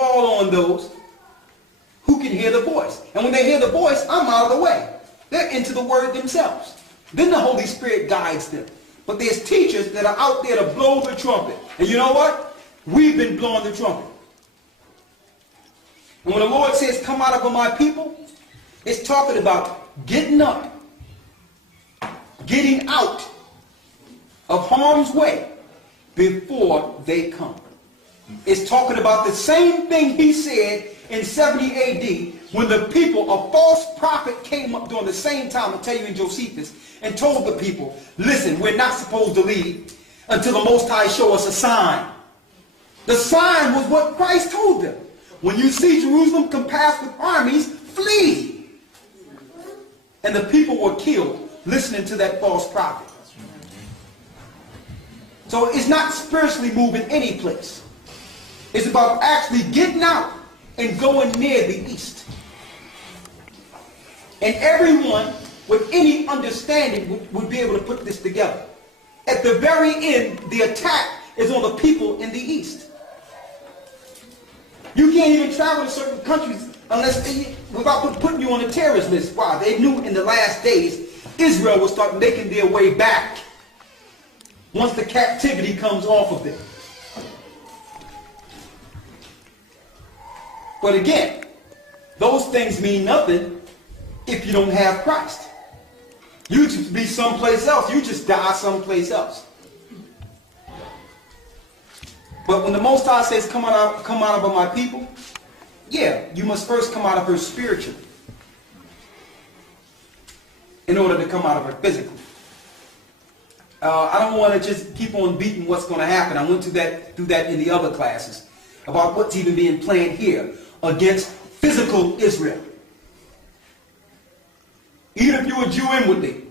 fall on those who can hear the voice. And when they hear the voice, I'm out of the way. They're into the word themselves. Then the Holy Spirit guides them. But there's teachers that are out there to blow the trumpet. And you know what? We've been blowing the trumpet. And when the Lord says, come out of my people, it's talking about getting up, getting out of harm's way before they come. It's talking about the same thing he said in 70 AD when the people, a false prophet came up during the same time, I'll tell you in Josephus, and told the people, listen, we're not supposed to leave until the Most High show us a sign. The sign was what Christ told them. When you see Jerusalem compassed with armies, flee. And the people were killed listening to that false prophet. So it's not spiritually moving any place. It's about actually getting out and going near the east. And everyone with any understanding would be able to put this together. At the very end, the attack is on the people in the east. You can't even travel to certain countries without putting you on a terrorist list. Why? They knew in the last days Israel will start making their way back once the captivity comes off of them. But again, those things mean nothing if you don't have Christ. You just be someplace else. You just die someplace else. But when the Most High says, come out of my people, yeah, you must first come out of her spiritually in order to come out of her physically. I don't want to just keep on beating what's going to happen. I went through that in the other classes about what's even being planned here against physical Israel. Even if you're a Jew inwardly,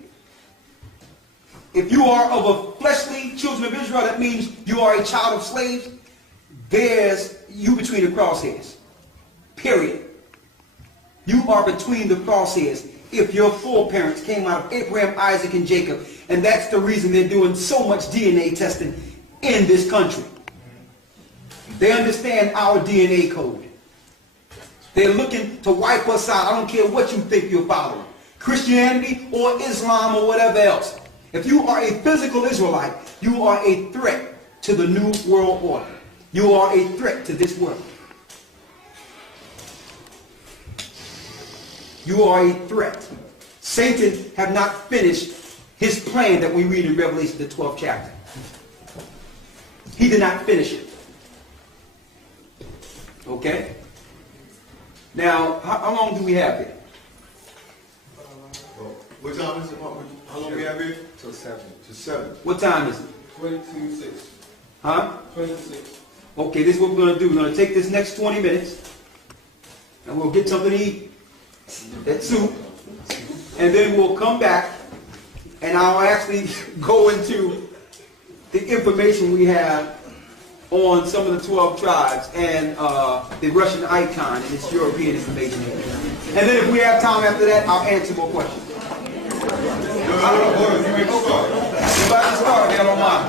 if you are of a fleshly children of Israel, that means you are a child of slaves. There's you between the crosshairs. Period. You are between the crosshairs if your foreparents came out of Abraham, Isaac, and Jacob. And that's the reason they're doing so much DNA testing in this country. They understand our DNA code. They're looking to wipe us out. I don't care what you think you're following. Christianity or Islam or whatever else. If you are a physical Israelite, you are a threat to the new world order. You are a threat to this world. You are a threat. Satan have not finished his plan that we read in Revelation, the 12th chapter. He did not finish it. Okay? Now, how long do we have here? What time is it? How long we have here? Till 7. To 7. What time is it? 22:06. Huh? 26. Okay, this is what we're going to do. We're going to take this next 20 minutes and we'll get something to eat, that soup, and then we'll come back and I'll actually go into the information we have on some of the 12 tribes and the Russian icon and its European information. And then if we have time after that, I'll answer more questions. You start. Everybody start, I don't mind.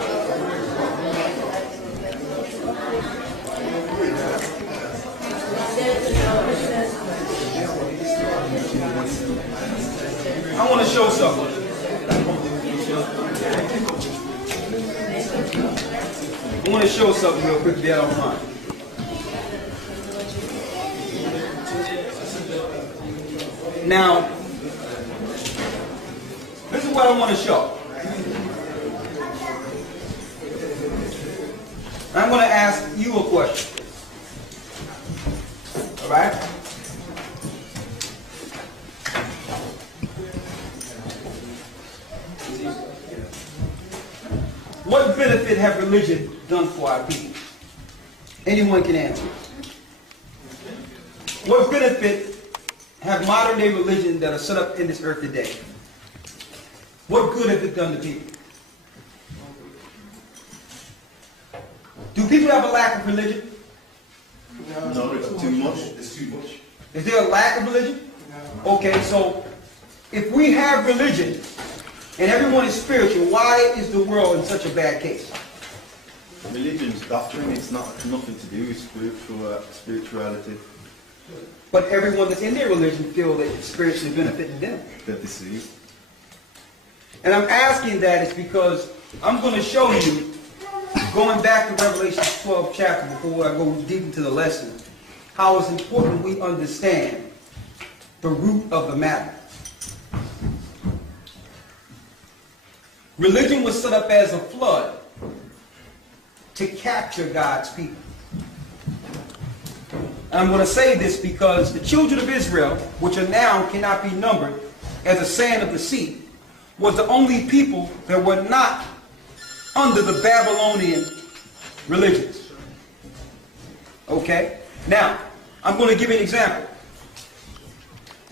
I want to show something. I want to show something real quick, if you don't mind. Now, this is what I want to show. I'm going to ask you a question. All right? What benefit have religion done for our people? Anyone can answer. What benefit have modern day religion that are set up in this earth today? What good has it done to people? Do people have a lack of religion? No, it's too much. It's too much. Is there a lack of religion? Okay, so if we have religion and everyone is spiritual, why is the world in such a bad case? Religion's doctrine, it's not nothing to do with spirituality. But everyone that's in their religion feel that it's spiritually benefiting them. They're deceived. And I'm asking that is because I'm going to show you, going back to Revelation 12 chapter before I go deep into the lesson, how it's important we understand the root of the matter. Religion was set up as a flood to capture God's people. And I'm going to say this because the children of Israel, which are now cannot be numbered as the sand of the sea, was the only people that were not under the Babylonian religions. Okay? Now, I'm going to give you an example.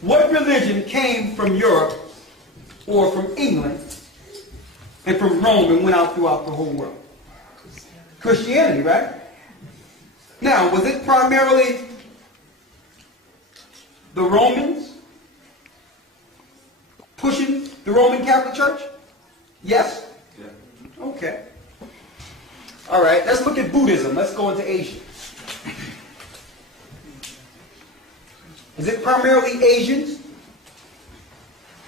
What religion came from Europe or from England and from Rome and went out throughout the whole world? Christianity, right? Now, was it primarily the Romans pushing the Roman Catholic Church? Yes? Yeah. Okay. All right, let's look at Buddhism. Let's go into Asia. Is it primarily Asians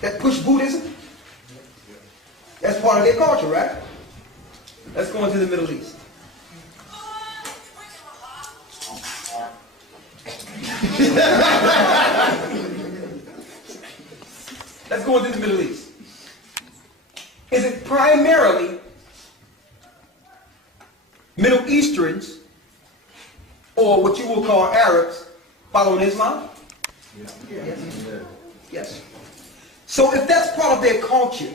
that push Buddhism? That's part of their culture, right? Let's go into the Middle East. Let's go into the Middle East. Is it primarily Middle Easterns or what you will call Arabs following Islam? Yeah. Yes. Yes. So if that's part of their culture,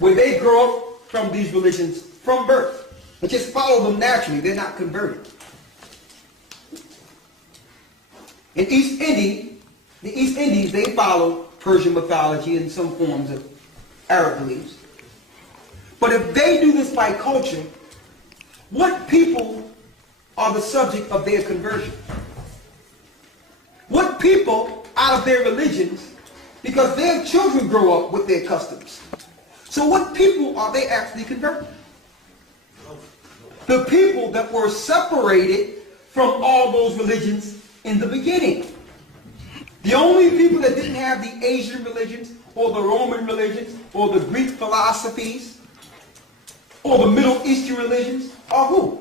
where they grow up from these religions from birth, and just follow them naturally, they're not converted. In East Indies, the East Indies, they follow Persian mythology and some forms of Arab beliefs. But if they do this by culture, what people are the subject of their conversion? What people out of their religions, because their children grow up with their customs. So what people are they actually converting? The people that were separated from all those religions in the beginning. The only people that didn't have the Asian religions or the Roman religions or the Greek philosophies or the Middle Eastern religions are who?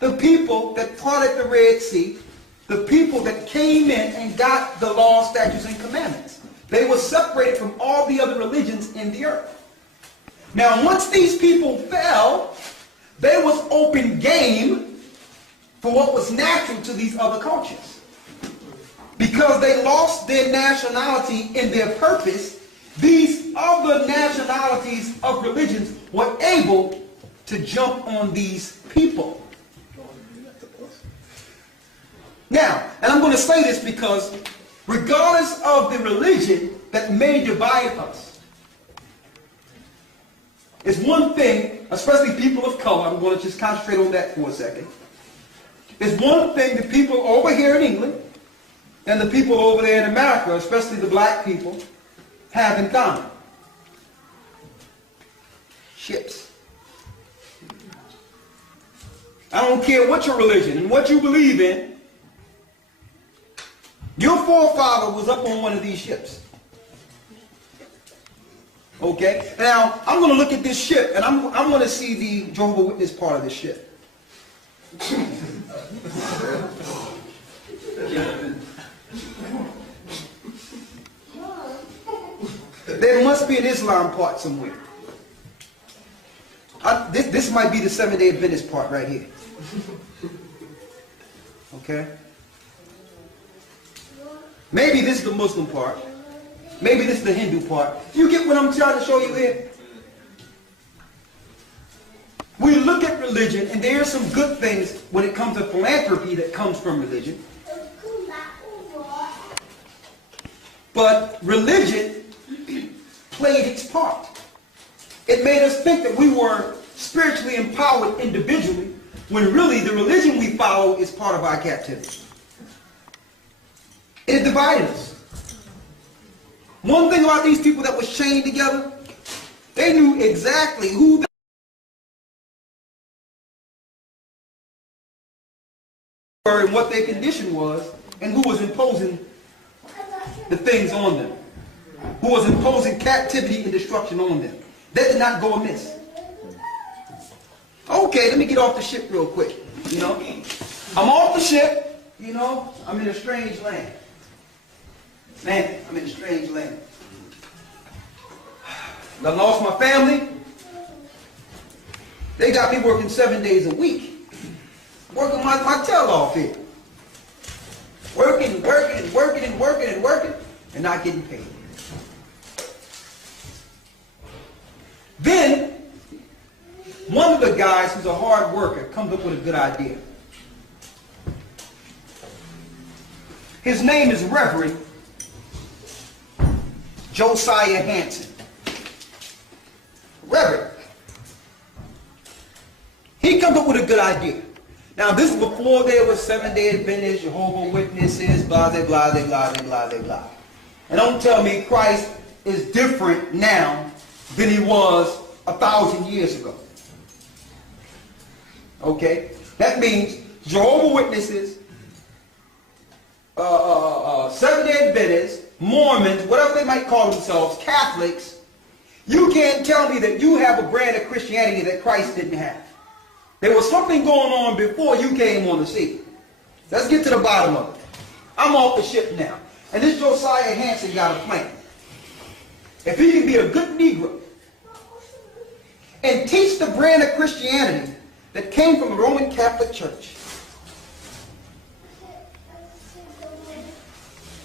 The people that parted the Red Sea, the people that came in and got the law, statutes, and commandments. They were separated from all the other religions in the earth. Now, once these people fell, there was open game for what was natural to these other cultures. Because they lost their nationality in their purpose, these other nationalities of religions were able to jump on these people. Now, and I'm going to say this because regardless of the religion that may divide us, it's one thing, especially people of color, I'm going to just concentrate on that for a second. It's one thing the people over here in England and the people over there in America, especially the black people, have in common. Ships. I don't care what your religion and what you believe in. Your forefather was up on one of these ships. Okay? Now, I'm going to look at this ship, and I'm going to see the Jehovah's Witness part of this ship. There must be an Islam part somewhere. This might be the Seventh-day Adventist part right here. Okay? Maybe this is the Muslim part. Maybe this is the Hindu part. You get what I'm trying to show you here? We look at religion, and there are some good things when it comes to philanthropy that comes from religion. But religion played its part. It made us think that we were spiritually empowered individually, when really the religion we follow is part of our captivity. It divided us. One thing about these people that was chained together, they knew exactly who were and what their condition was and who was imposing the things on them. Who was imposing captivity and destruction on them. That did not go amiss. Okay, let me get off the ship real quick. You know, I'm off the ship. You know, I'm in a strange land. Man, I'm in a strange land. I lost my family. They got me working 7 days a week. Working my tail off here. Working and working and working and working and working and not getting paid. Then, one of the guys who's a hard worker comes up with a good idea. His name is Reverend Josiah Hansen. Reverend. He comes up with a good idea. Now, this is before there was Seventh-day Adventists, Jehovah's Witnesses, blah, blah, blah, blah, blah, blah, blah. And don't tell me Christ is different now than he was 1,000 years ago. Okay? That means Jehovah's Witnesses, Seventh-day Adventists, Mormons, whatever they might call themselves, Catholics, you can't tell me that you have a brand of Christianity that Christ didn't have. There was something going on before you came on the scene. Let's get to the bottom of it. I'm off the ship now. And this Josiah Hansen got a plan. If he can be a good Negro and teach the brand of Christianity that came from the Roman Catholic Church,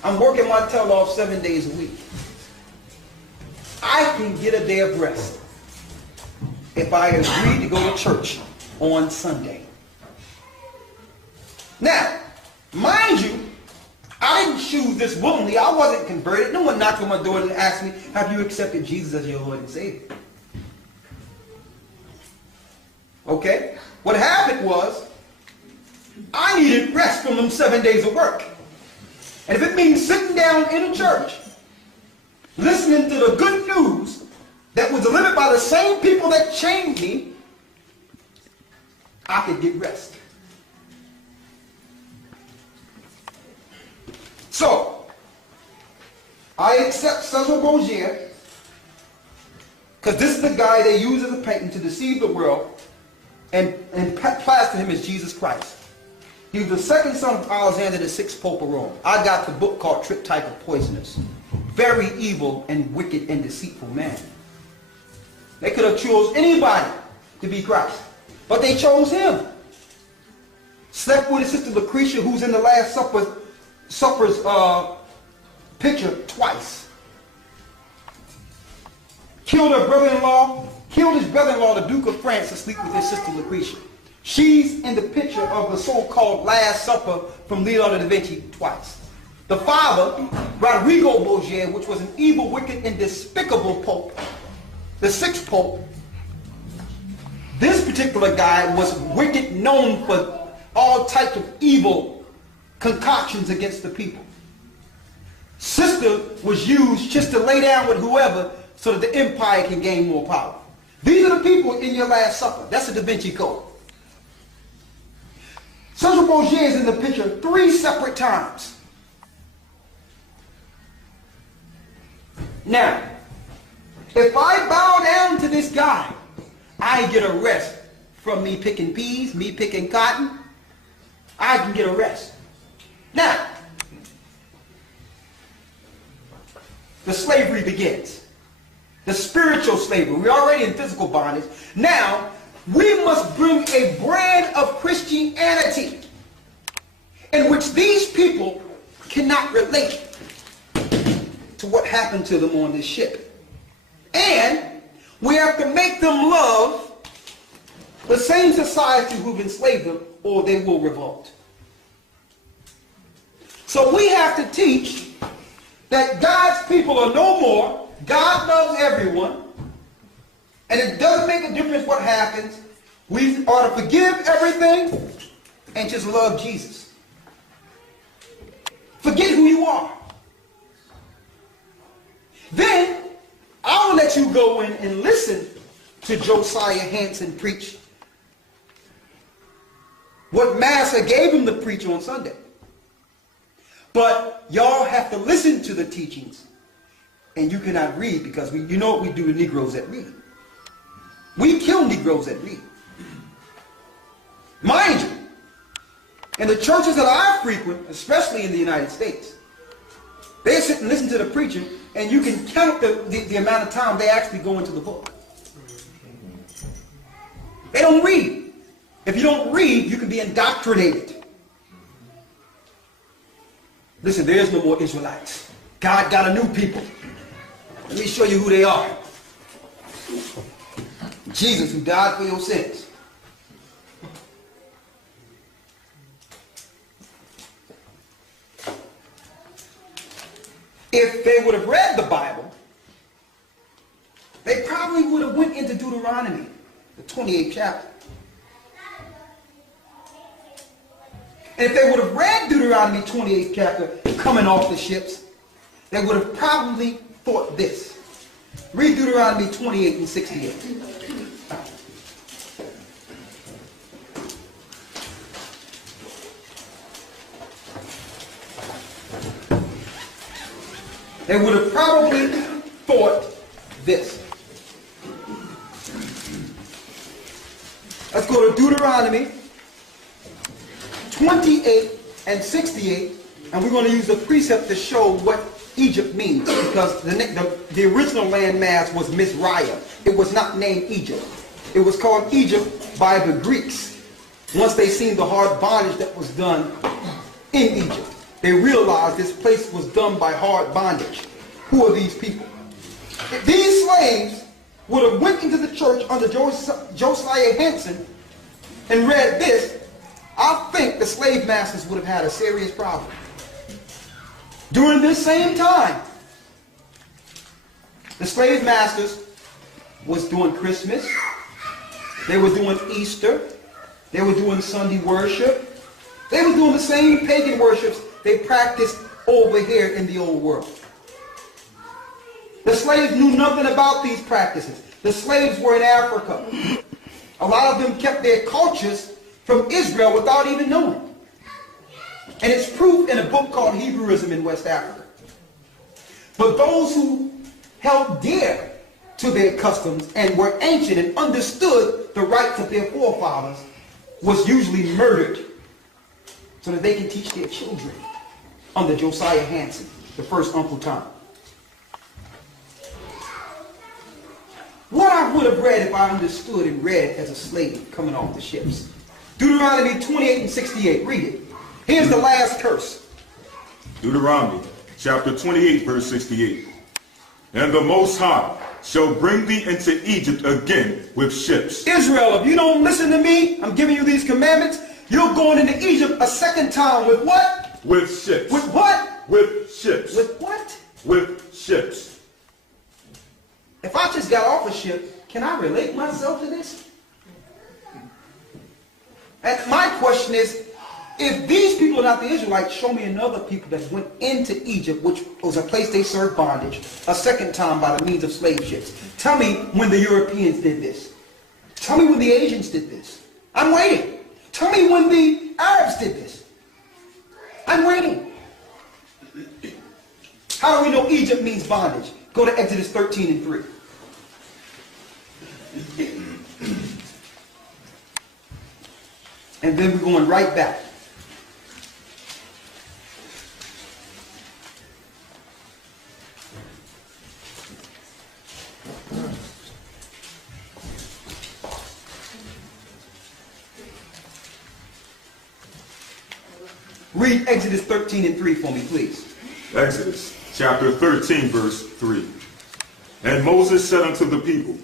I'm working my tail off 7 days a week. I can get a day of rest if I agree to go to church on Sunday. Now, mind you, I didn't choose this willingly. I wasn't converted. No one knocked on my door and asked me, have you accepted Jesus as your Lord and Savior? Okay? What happened was, I needed rest from them 7 days of work. And if it means sitting down in a church, listening to the good news that was delivered by the same people that changed me, I could get rest. So, I accept Cesar Borgia, because this is the guy they use as a painting to deceive the world and plaster him as Jesus Christ. He was the second son of Alexander, the sixth Pope of Rome. I got the book called Triptych Poisonous. Very evil and wicked and deceitful man. They could have chose anybody to be Christ, but they chose him. Slept with his sister Lucretia, who's in the Last Supper's picture twice. Killed her brother-in-law, killed his brother-in-law, the Duke of France, to sleep with his sister Lucretia. She's in the picture of the so-called Last Supper from Leonardo da Vinci twice. The father, Rodrigo Borgia, which was an evil, wicked, and despicable pope, the sixth pope, this particular guy was wicked, known for all types of evil concoctions against the people. Sister was used just to lay down with whoever so that the empire can gain more power. These are the people in your Last Supper. That's the Da Vinci Code. Cesar Borgia is in the picture 3 separate times. Now, if I bow down to this guy, I get a rest from me picking peas, me picking cotton. I can get a rest. Now, the slavery begins. The spiritual slavery. We're already in physical bondage. Now, we must bring a brand of Christianity in which these people cannot relate to what happened to them on this ship. And we have to make them love the same society who've enslaved them, or they will revolt. So we have to teach that God's people are no more. God loves everyone. And it doesn't make a difference what happens. We ought to forgive everything and just love Jesus. Forget who you are. Then I'll let you go in and listen to Josiah Hansen preach what Massa gave him to preach on Sunday. But y'all have to listen to the teachings, and you cannot read, because you know what we do to Negroes that read. We kill Negroes that read. Mind you, in the churches that I frequent, especially in the United States, they sit and listen to the preacher, and you can count the amount of time they actually go into the book. They don't read. If you don't read, you can be indoctrinated. Listen, there is no more Israelites. God got a new people. Let me show you who they are. Jesus, who died for your sins. If they would have read the Bible, they probably would have went into Deuteronomy, the 28th chapter. And if they would have read Deuteronomy 28th chapter, coming off the ships, they would have probably thought this. Read Deuteronomy 28 and 68. They would have probably thought this. Let's go to Deuteronomy 28 and 68, and we're going to use the precept to show what Egypt means, because the original landmass was Mizraim. It was not named Egypt. It was called Egypt by the Greeks. Once they seen the hard bondage that was done in Egypt, they realized this place was done by hard bondage. Who are these people? If these slaves would have went into the church under Josiah Henson and read this, I think the slave masters would have had a serious problem. During this same time, the slave masters was doing Christmas, they were doing Easter, they were doing Sunday worship, they were doing the same pagan worships they practiced over here in the old world. The slaves knew nothing about these practices. The slaves were in Africa. A lot of them kept their cultures from Israel without even knowing. And it's proof in a book called Hebrewism in West Africa. But those who held dear to their customs and were ancient and understood the rights of their forefathers was usually murdered so that they can teach their children under Josiah Henson, the first Uncle Tom. What I would have read if I understood and read as a slave coming off the ships. Deuteronomy 28 and 68. Read it. Here's the last curse. Deuteronomy chapter 28 verse 68. And the Most High shall bring thee into Egypt again with ships. Israel, if you don't listen to me, I'm giving you these commandments, you're going into Egypt a second time with what? With ships. With what? With ships. With what? With ships. If I just got off a ship, can I relate myself to this? And my question is, if these people are not the Israelites, show me another people that went into Egypt, which was a place they served bondage, a second time by the means of slave ships. Tell me when the Europeans did this. Tell me when the Asians did this. I'm waiting. Tell me when the Arabs did this. I'm waiting. How do we know Egypt means bondage? Go to Exodus 13 and 3. And then we're going right back. Read Exodus 13 and 3 for me, please. Exodus chapter 13 verse 3. And Moses said unto the people,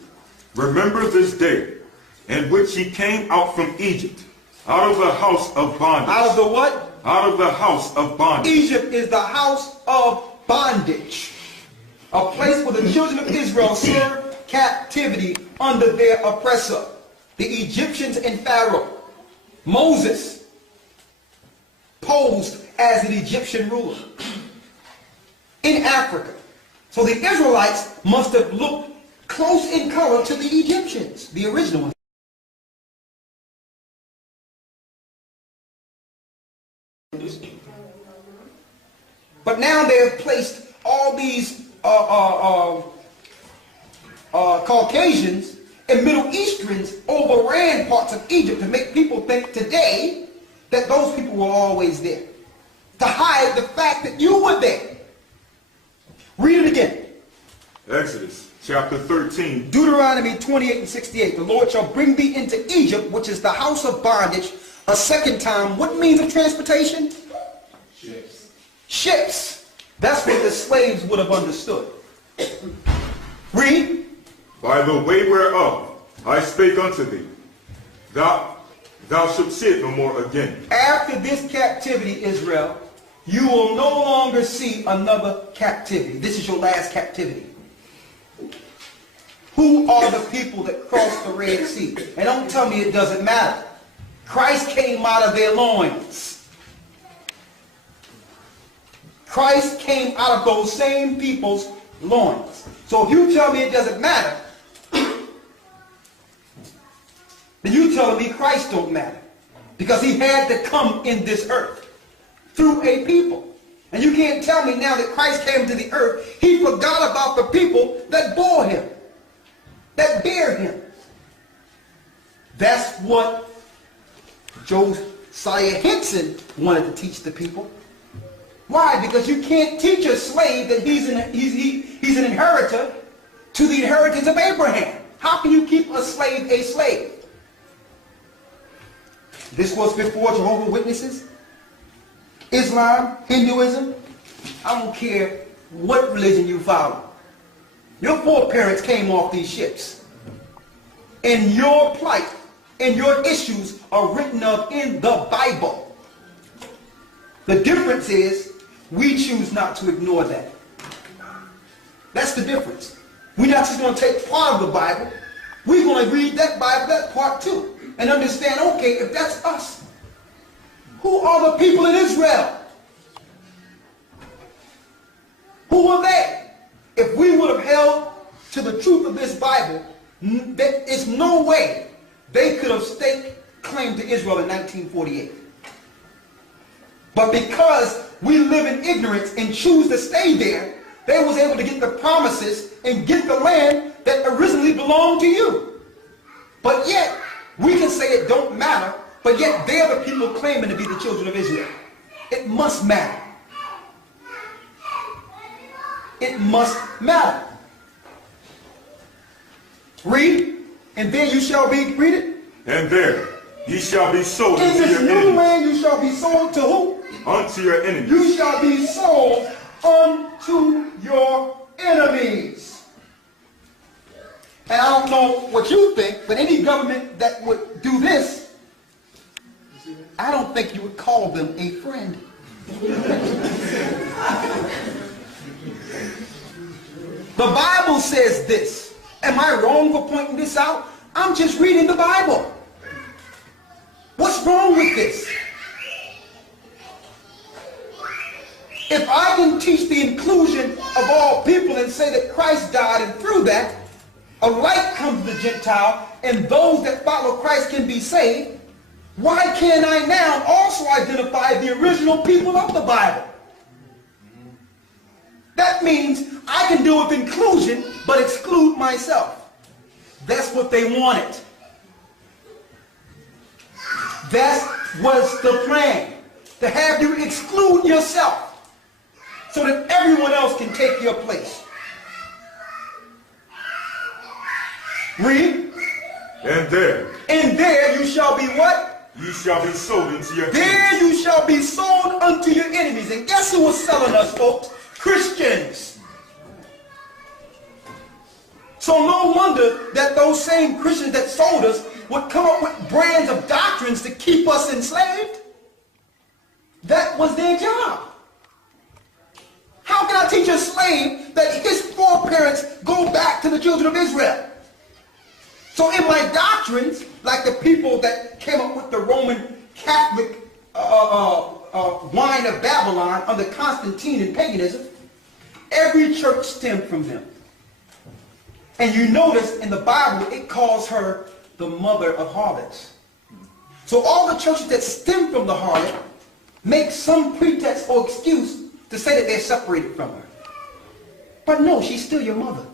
remember this day in which ye came out from Egypt, out of the house of bondage. Out of the what? Out of the house of bondage. Egypt is the house of bondage. A place where the children of Israel served captivity under their oppressor, the Egyptians and Pharaoh. Moses posed as an Egyptian ruler in Africa. So the Israelites must have looked close in color to the Egyptians, the original ones. Jews. But now they have placed all these Caucasians and Middle Easterns overran parts of Egypt to make people think today that those people were always there, to hide the fact that you were there. Read it again. Exodus chapter 13. Deuteronomy 28 and 68. The Lord shall bring thee into Egypt, which is the house of bondage, a second time. What means of transportation? Ships. Ships. That's what the slaves would have understood. Read. By the way whereof I spake unto thee, thou shalt see it no more again. After this captivity, Israel, you will no longer see another captivity. This is your last captivity. Who are the people that crossed the Red Sea? And don't tell me it doesn't matter. Christ came out of their loins. Christ came out of those same people's loins. So if you tell me it doesn't matter, then you telling me Christ don't matter. Because he had to come in this earth through a people. And you can't tell me now that Christ came to the earth, he forgot about the people that bore him, that bear him. That's what Josiah Henson wanted to teach the people. Why? Because you can't teach a slave that he's an inheritor to the inheritance of Abraham. How can you keep a slave a slave? This was before Jehovah's Witnesses, Islam, Hinduism. I don't care what religion you follow. Your foreparents came off these ships. And your plight and your issues are written up in the Bible. The difference is we choose not to ignore that. That's the difference. We're not just going to take part of the Bible. We're going to read that Bible, that part too, and understand, okay, if that's us, who are the people in Israel? Who were they? If we would have held to the truth of this Bible, there is no way they could have staked claim to Israel in 1948. But because we live in ignorance and choose to stay there, they was able to get the promises and get the land that originally belonged to you. But yet, we can say it don't matter, but yet they're the people claiming to be the children of Israel. It must matter. It must matter. Read, and there you shall be, read it. And there ye shall be sold In unto this your new enemies. land you shall be sold to who? Unto your enemies. You shall be sold unto your enemies. And I don't know what you think, but any government that would do this, I don't think you would call them a friend. The Bible says this. Am I wrong for pointing this out? I'm just reading the Bible. What's wrong with this? If I can teach the inclusion of all people and say that Christ died, and through that, a light comes to the Gentile, and those that follow Christ can be saved, why can't I now also identify the original people of the Bible? That means I can do with inclusion, but exclude myself. That's what they wanted. That was the plan, to have you exclude yourself so that everyone else can take your place. Read. And there And there you shall be what? ye shall be sold unto your enemies. There you shall be sold unto your enemies. And guess who was selling us, folks? Christians. So no wonder that those same Christians that sold us would come up with brands of doctrines to keep us enslaved. That was their job. How can I teach a slave that his foreparents go back to the children of Israel? So in my doctrines, like the people that came up with the Roman Catholic wine of Babylon under Constantine and paganism, every church stemmed from them. And you notice in the Bible, it calls her the mother of harlots. So all the churches that stem from the harlot make some pretext or excuse to say that they're separated from her. But no, she's still your mother.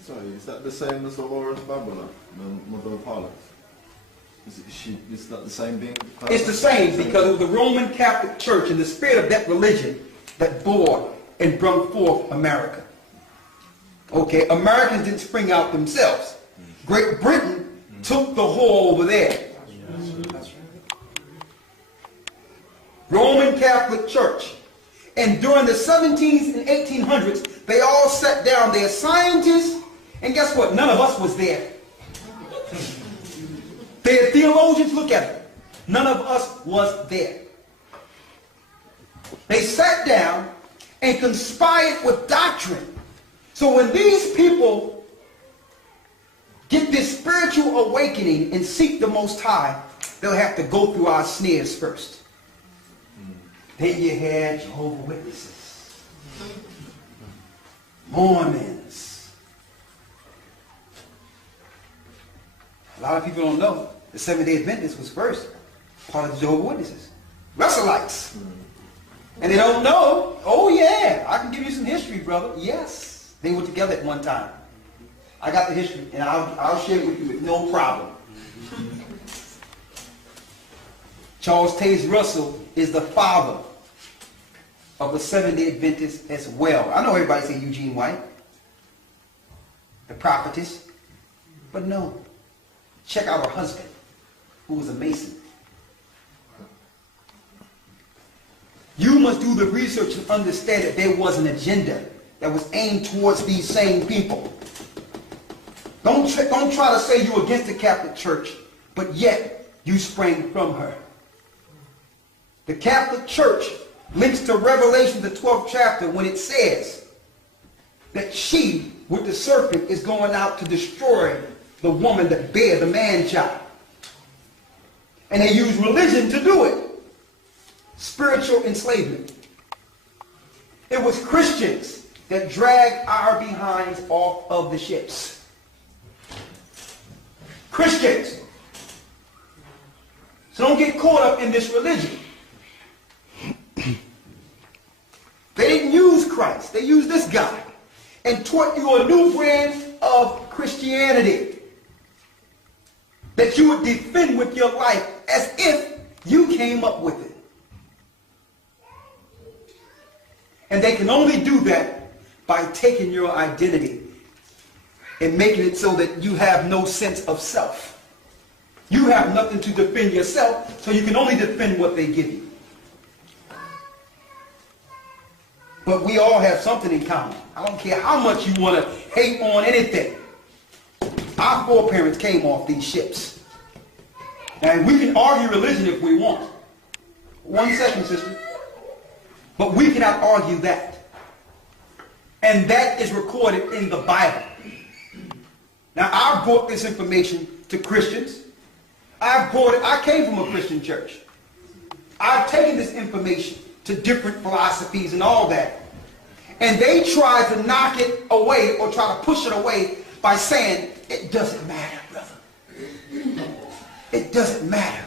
Sorry, is that the same as the Whore of Babylon, the mother of harlots? Is that the same being? It's the same because it was the Roman Catholic Church and the spirit of that religion that bore and brought forth America. Okay, Americans didn't spring out themselves. Great Britain took the whore over there. Roman Catholic Church. And during the 1700s and 1800s, they all sat down. They're scientists, and guess what? None of us was there. They're theologians, look at it. None of us was there. They sat down and conspired with doctrine. So when these people get this spiritual awakening and seek the Most High, they'll have to go through our snares first. Then you had Jehovah's Witnesses, Mormons. A lot of people don't know the Seventh-day Adventists was first part of the Jehovah's Witnesses. Russellites. And they don't know, oh yeah, I can give you some history, brother. Yes, they were together at one time. I got the history, and I'll share it with you with no problem. Charles Taze Russell is the father of the Seventh-day Adventists as well. I know everybody say Eugene White, the prophetess, but no. Check out her husband, who was a Mason. You must do the research and understand that there was an agenda that was aimed towards these same people. Don't try to say you're against the Catholic Church, but yet you sprang from her. The Catholic Church links to Revelation, the 12th chapter, when it says that she, with the serpent, is going out to destroy the woman that bare the man-child. And they use religion to do it. Spiritual enslavement. It was Christians that dragged our behinds off of the ships. Christians. So don't get caught up in this religion. They didn't use Christ. They used this guy and taught you a new brand of Christianity that you would defend with your life as if you came up with it. And they can only do that by taking your identity and making it so that you have no sense of self. You have nothing to defend yourself, so you can only defend what they give you. But we all have something in common. I don't care how much you want to hate on anything. Our foreparents came off these ships. And we can argue religion if we want. 1 second, sister. But we cannot argue that. And that is recorded in the Bible. Now, I brought this information to Christians. I came from a Christian church. I've taken this information to different philosophies and all that. And they try to knock it away or try to push it away by saying, it doesn't matter, brother. It doesn't matter.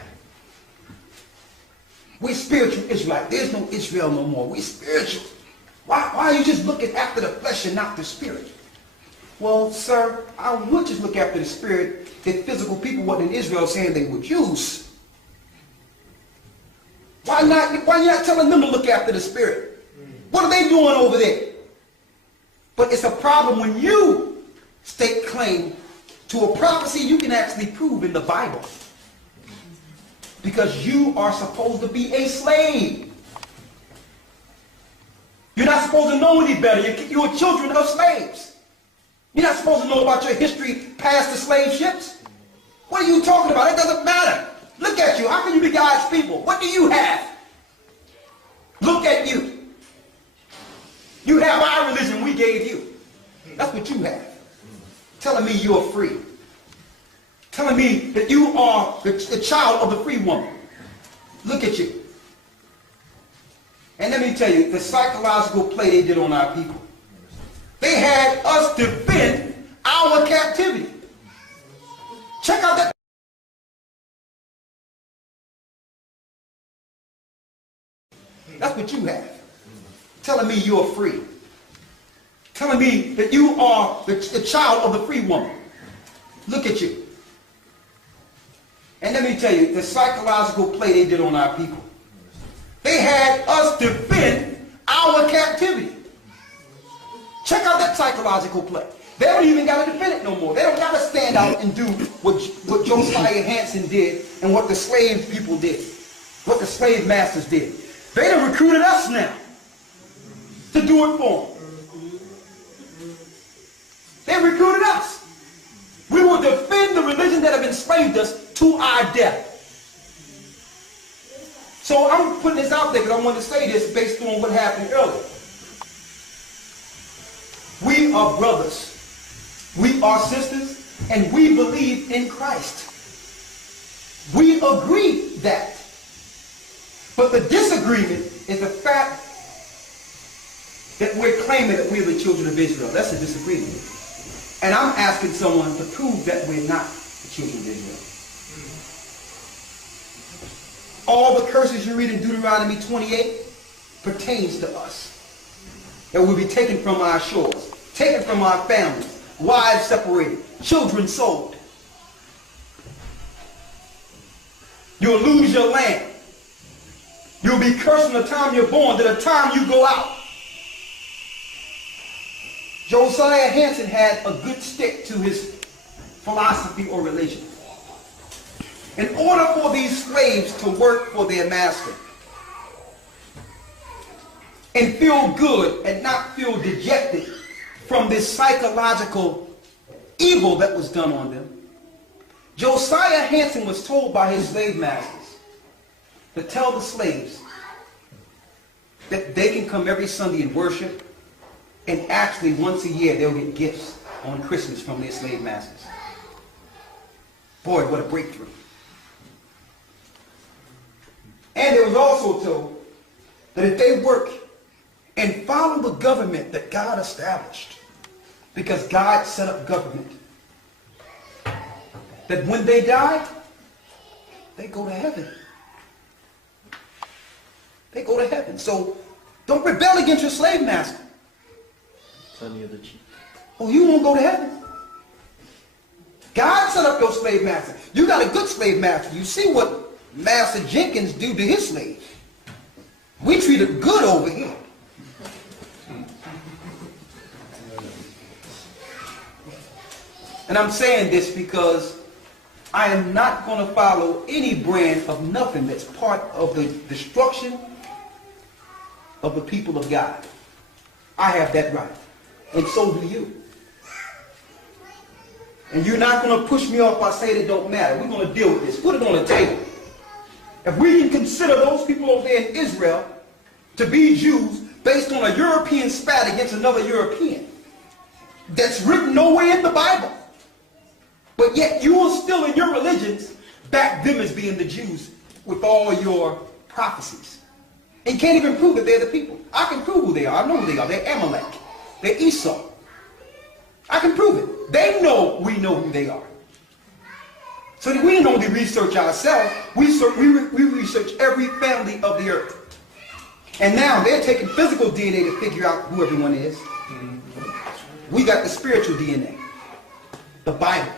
We're spiritual Israelites. There's no Israel no more. We're spiritual. Why are you just looking after the flesh and not the spirit? Well, sir, I would just look after the spirit if physical people wasn't in Israel saying they were Jews. Why are you not telling them to look after the spirit? What are they doing over there? But it's a problem when you stake claim to a prophecy you can actually prove in the Bible. Because you are supposed to be a slave. You're not supposed to know any better. You're children of slaves. You're not supposed to know about your history past the slave ships. What are you talking about? It doesn't matter. Look at you. How can you be God's people? What do you have? Look at you. You have our religion we gave you. That's what you have. Telling me you're free. Telling me that you are the child of the free woman. Look at you. And let me tell you, the psychological play they did on our people. They had us defend our captivity. Check out that That's what you have. Telling me you're free. Telling me that you are the child of the free woman. Look at you. And let me tell you, the psychological play they did on our people. They had us defend our captivity. Check out that psychological play. They don't even got to defend it no more. They don't got to stand out and do what Josiah Hansen did and what the slave people did. What the slave masters did. They done recruited us now to do it for them. They recruited us. We will defend the religion that have enslaved us to our death. So I'm putting this out there because I want to say this based on what happened earlier. We are brothers. We are sisters. And we believe in Christ. We agree that. But the disagreement is the fact that we're claiming that we're the children of Israel. That's a disagreement. And I'm asking someone to prove that we're not the children of Israel. All the curses you read in Deuteronomy 28 pertains to us. That will be taken from our shores, taken from our families, wives separated, children sold. You'll lose your land. You'll be cursed from the time you're born to the time you go out. Josiah Hansen had a good stick to his philosophy or religion. In order for these slaves to work for their master and feel good and not feel dejected from this psychological evil that was done on them, Josiah Hansen was told by his slave masters to tell the slaves that they can come every Sunday and worship, and actually once a year they'll get gifts on Christmas from their slave masters. Boy, what a breakthrough. And it was also told that if they work and follow the government that God established, because God set up government, that when they die, they go to heaven. They go to heaven. So don't rebel against your slave master. Oh, you won't go to heaven. God set up your slave master. You got a good slave master. You see what Master Jenkins do to his slaves. We treat it good over here. And I'm saying this because I am not going to follow any brand of nothing that's part of the destruction of the people of God. I have that right. And so do you. And you're not going to push me off by saying it don't matter. We're going to deal with this. Put it on the table. If we can consider those people over there in Israel to be Jews based on a European spat against another European, that's written nowhere in the Bible. But yet you will still in your religions back them as being the Jews with all your prophecies. And can't even prove that they're the people. I can prove who they are. I know who they are. They're Amalek. They're Esau. I can prove it. They know we know who they are. So that we didn't only research ourselves, we research every family of the earth. And now they're taking physical DNA to figure out who everyone is. We got the spiritual DNA. The Bible.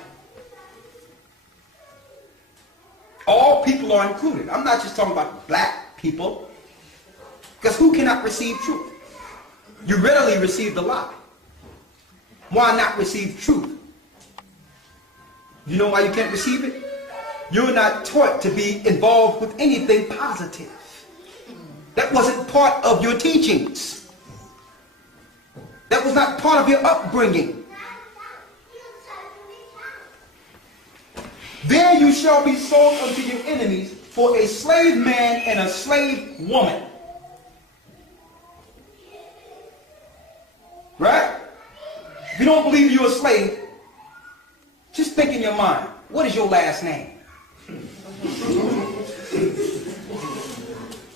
All people are included. I'm not just talking about black people. Because who cannot receive truth? You readily receive the lie. Why not receive truth? You know why you can't receive it? You're not taught to be involved with anything positive. That wasn't part of your teachings. That was not part of your upbringing. There you shall be sold unto your enemies for a slave man and a slave woman. Right? If you don't believe you're a slave, just think in your mind, what is your last name?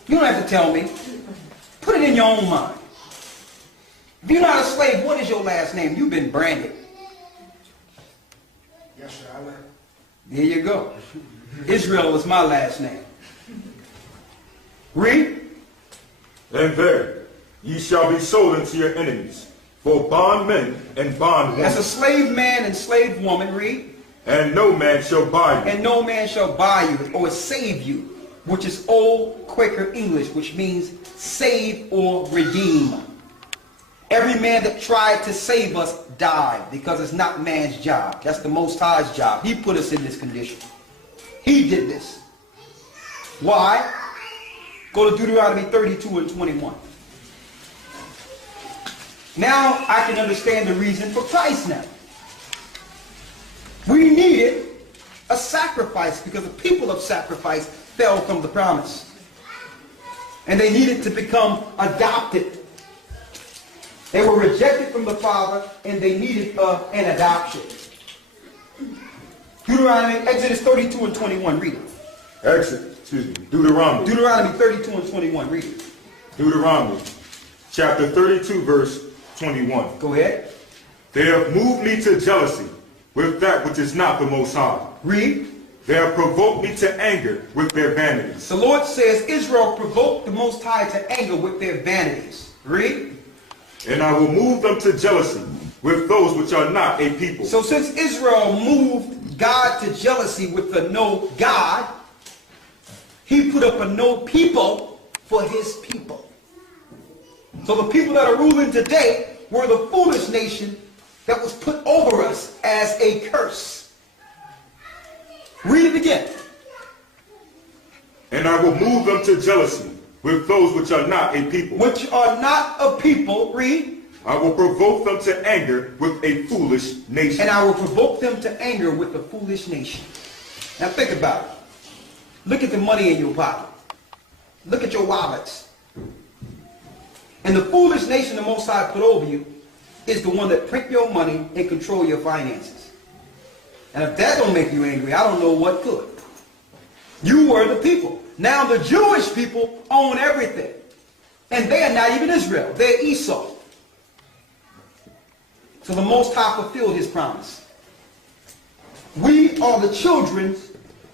You don't have to tell me. Put it in your own mind. If you're not a slave, what is your last name? You've been branded. Yes, sir, I will. There you go. Israel is my last name. Read. And there ye shall be sold unto your enemies, for bondmen and bondwomen. As a slave man and slave woman, read. And no man shall buy you. And no man shall buy you or save you, which is old Quaker English, which means save or redeem. Every man that tried to save us died, because it's not man's job. That's the Most High's job. He put us in this condition. He did this. Why? Go to Deuteronomy 32 and 21. Now I can understand the reason for Christ now. We needed a sacrifice because the people of sacrifice fell from the promise. And they needed to become adopted. They were rejected from the Father and they needed an adoption. Exodus 32 and 21, read it. Deuteronomy 32 and 21, read it. Deuteronomy chapter 32 verse 21. Go ahead. They have moved me to jealousy with that which is not the Most High. Read. They have provoked me to anger with their vanities. The Lord says Israel provoked the Most High to anger with their vanities. Read. And I will move them to jealousy with those which are not a people. So since Israel moved God to jealousy with the no God, he put up a no people for his people. So the people that are ruling today were the foolish nation that was put over us as a curse. Read it again. And I will move them to jealousy with those which are not a people. Which are not a people. Read. I will provoke them to anger with a foolish nation. And I will provoke them to anger with a foolish nation. Now think about it. Look at the money in your pocket. Look at your wallets. And the foolish nation the Most High put over you is the one that print your money and control your finances. And if that don't make you angry, I don't know what could. You were the people. Now the Jewish people own everything. And they are not even Israel. They're Esau. So the Most High fulfilled his promise. We are the children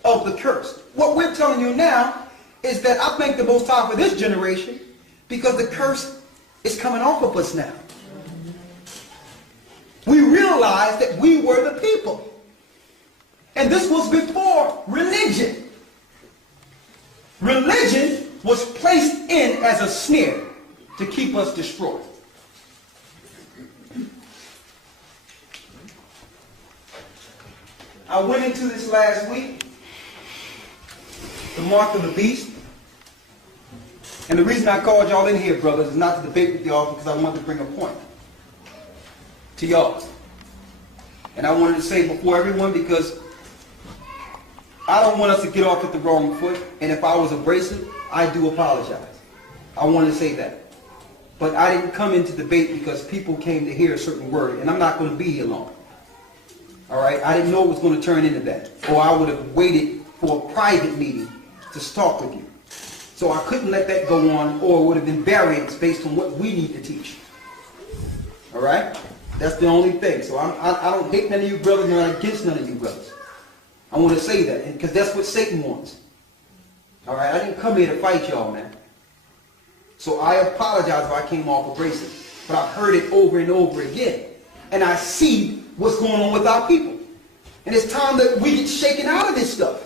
of the curse. What we're telling you now is that I thank the Most High for this generation because the curse is coming off of us now. We realized that we were the people. And this was before religion. Religion was placed in as a snare to keep us destroyed. I went into this last week, the mark of the beast. And the reason I called y'all in here, brothers, is not to debate with y'all because I wanted to bring a point to y'all. And I wanted to say before everyone because I don't want us to get off at the wrong foot. And if I was abrasive, I do apologize. I want to say that. But I didn't come into debate because people came to hear a certain word. And I'm not going to be here long. All right? I didn't know it was going to turn into that. Or I would have waited for a private meeting to talk with you. So I couldn't let that go on, or it would have been variance based on what we need to teach. All right? That's the only thing. So I don't hate none of you brothers, and I'm not against none of you brothers. I want to say that, because that's what Satan wants. All right? I didn't come here to fight y'all, man. So I apologize if I came off abrasive. But I've heard it over and over again. And I see what's going on with our people. And it's time that we get shaken out of this stuff.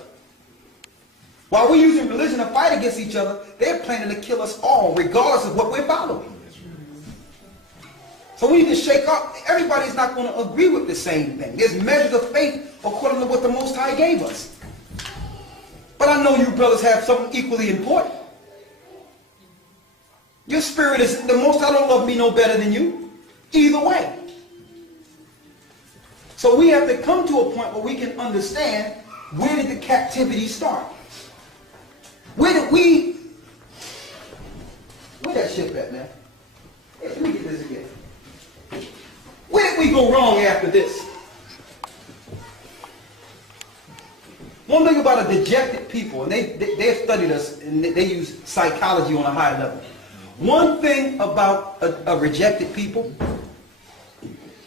While we're using religion to fight against each other, they're planning to kill us all, regardless of what we're following. So we need to shake up. Everybody's not going to agree with the same thing. There's measures of faith according to what the Most High gave us. But I know you brothers have something equally important. Your spirit is, the Most High don't love me no better than you. Either way. So we have to come to a point where we can understand, where did the captivity start? Where that ship at, man? Hey, let me get this again. Where did we go wrong after this? One thing about a dejected people, and they've studied us, and they use psychology on a high level. One thing about a rejected people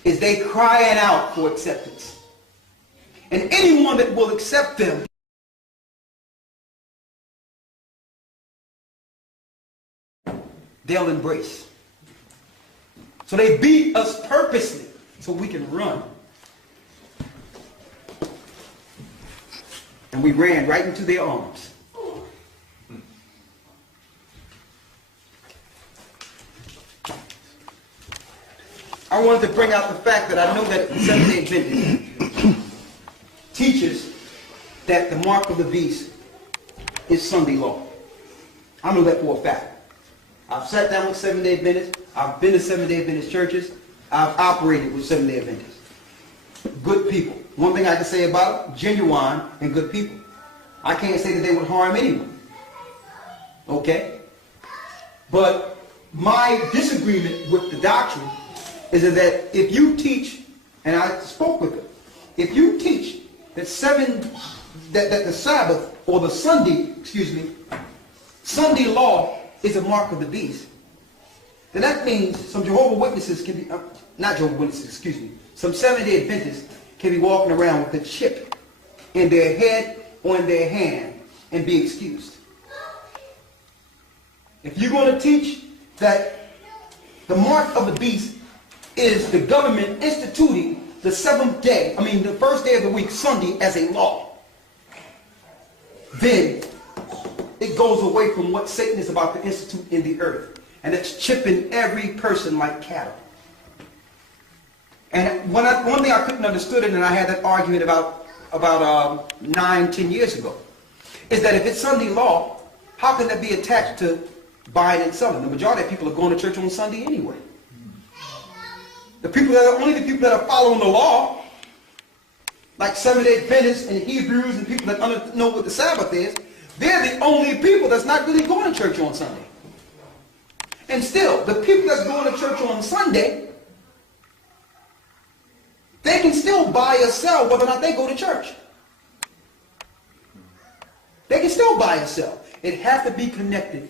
is they crying out for acceptance. And anyone that will accept them they'll embrace. So they beat us purposely so we can run. And we ran right into their arms. I wanted to bring out the fact that I know that Seventh-day Adventist teaches that the mark of the beast is Sunday law. I know that for a fact. I've sat down with Seventh-day Adventists. I've been to Seventh-day Adventist churches. I've operated with Seventh-day Adventists. Good people. One thing I can say about them, genuine and good people. I can't say that they would harm anyone. Okay? But my disagreement with the doctrine is that if you teach, and I spoke with them, if you teach that that the Sabbath or the Sunday law is a mark of the beast, then that means some Jehovah's Witnesses can be, not Jehovah's Witnesses, excuse me, some Seventh-day Adventists can be walking around with a chip in their head or in their hand and be excused. If you're going to teach that the mark of the beast is the government instituting the the first day of the week, Sunday, as a law, then it goes away from what Satan is about to institute in the earth. And it's chipping every person like cattle. And one thing I couldn't understand, and I had that argument about 9-10 years ago, is that if it's Sunday law, how can that be attached to buying and selling? The majority of people are going to church on Sunday anyway. Only the people that are following the law, like Seventh-day Adventists and Hebrews and people that know what the Sabbath is, they're the only people that's not really going to church on Sunday. And still, the people that's going to church on Sunday, they can still buy or sell whether or not they go to church. They can still buy or sell. It has to be connected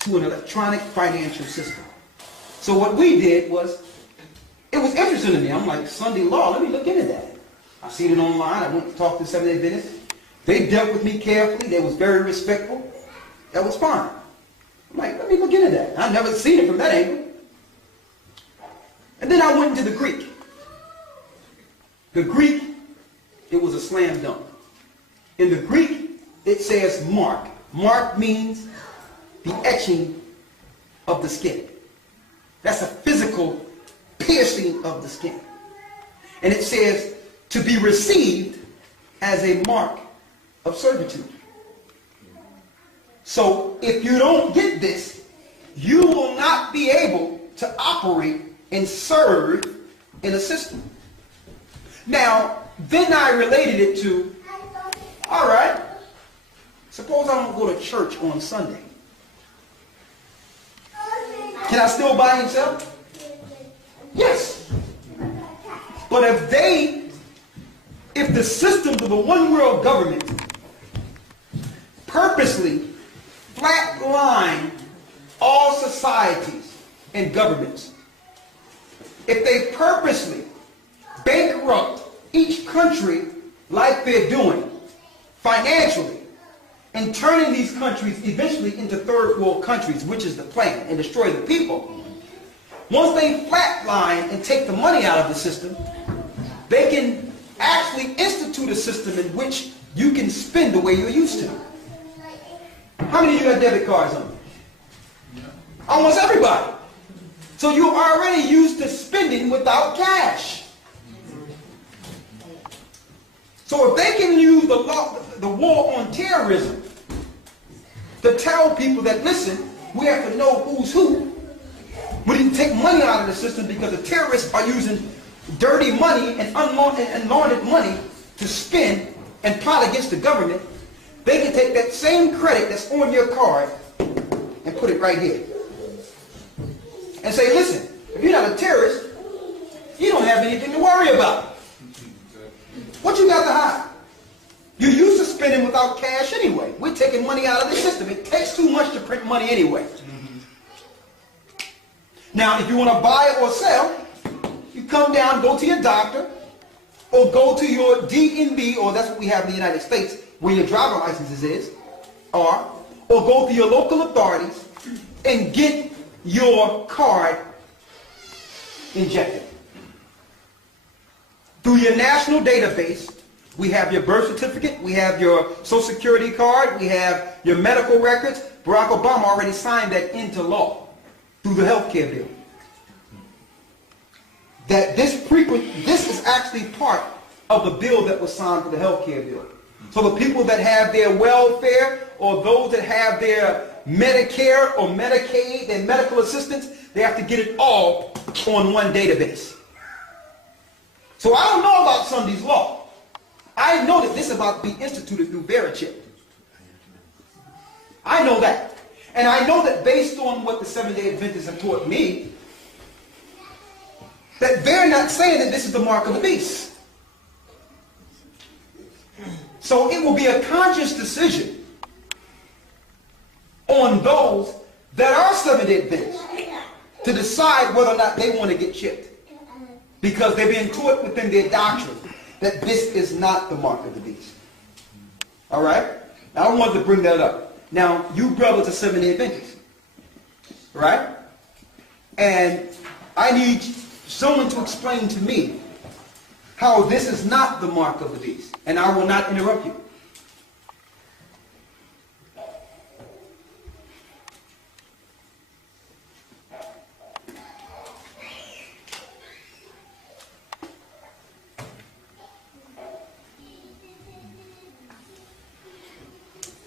to an electronic financial system. So what we did was, it was interesting to me. I'm like, Sunday law, let me look into that. I seen it online. I went to talk to Seventh-day Adventists. They dealt with me carefully. They was very respectful. That was fine. I'm like, let me look into that. I've never seen it from that angle. And then I went into the Greek. The Greek, it was a slam dunk. In the Greek, it says mark. Mark means the etching of the skin. That's a physical piercing of the skin. And it says to be received as a mark of servitude. So if you don't get this, you will not be able to operate and serve in a system. Now, then I related it to, all right, suppose I don't go to church on Sunday. Can I still buy and sell? Yes. But if the systems of the one world government purposely flatline all societies and governments, if they purposely bankrupt each country like they're doing financially and turning these countries eventually into third world countries, which is the plan, and destroy the people, once they flatline and take the money out of the system, they can actually institute a system in which you can spend the way you're used to. How many of you got debit cards on you? Almost everybody. So you're already used to spending without cash. So if they can use the war on terrorism to tell people that, listen, we have to know who's who, we didn't take money out of the system because the terrorists are using dirty money and unlaundered money to spend and plot against the government, they can take that same credit that's on your card and put it right here. And say, listen, if you're not a terrorist, you don't have anything to worry about. What you got to hide? You're used to spending without cash anyway. We're taking money out of the system. It takes too much to print money anyway. Now, if you want to buy or sell, you come down, go to your doctor, or go to your DMV, or that's what we have in the United States, where your driver licenses is, or go to your local authorities and get your card injected. Through your national database, we have your birth certificate, we have your Social Security card, we have your medical records. Barack Obama already signed that into law through the health care bill. That this is actually part of the bill that was signed for the health care bill. So the people that have their welfare, or those that have their Medicare or Medicaid, their medical assistance, they have to get it all on one database. So I don't know about Sunday's law. I know that this is about to be instituted through Verichip. I know that. And I know that based on what the Seventh-day Adventists have taught me, that they're not saying that this is the mark of the beast. So it will be a conscious decision on those that are Seventh-day Adventists to decide whether or not they want to get chipped. Because they're being taught within their doctrine that this is not the mark of the beast. All right? Now I wanted to bring that up. Now, you brothers are Seventh-day Adventists. Right? And I need someone to explain to me how this is not the mark of the beast. And I will not interrupt you.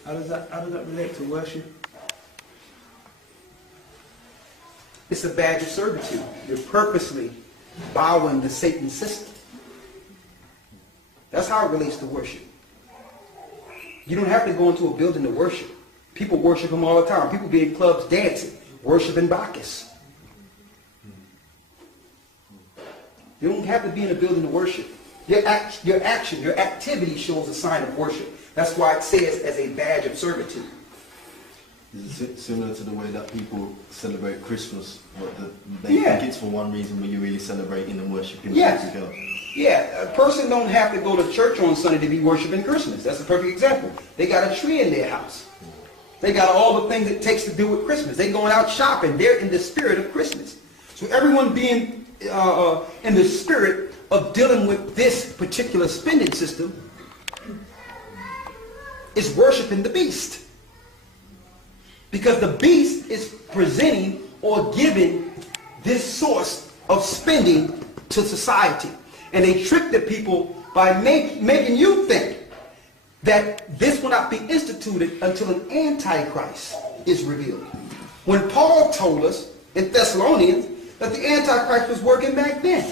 How does that relate to worship? It's a badge of servitude. You're purposely bowing to Satan's system. That's how it relates to worship. You don't have to go into a building to worship. People worship him all the time. People be in clubs dancing, worshiping Bacchus. You don't have to be in a building to worship. Your action, your activity shows a sign of worship. That's why it says as a badge of servitude. Is it similar to the way that people celebrate Christmas? They think it's for one reason, but you're really celebrating and worshiping together. Yeah, a person don't have to go to church on Sunday to be worshiping Christmas. That's a perfect example. They got a tree in their house. They got all the things it takes to do with Christmas. They're going out shopping. They're in the spirit of Christmas. So everyone being in the spirit of dealing with this particular spending system is worshiping the beast. Because the beast is presenting or giving this source of spending to society. And they trick the people by making you think that this will not be instituted until an antichrist is revealed. When Paul told us in Thessalonians that the antichrist was working back then.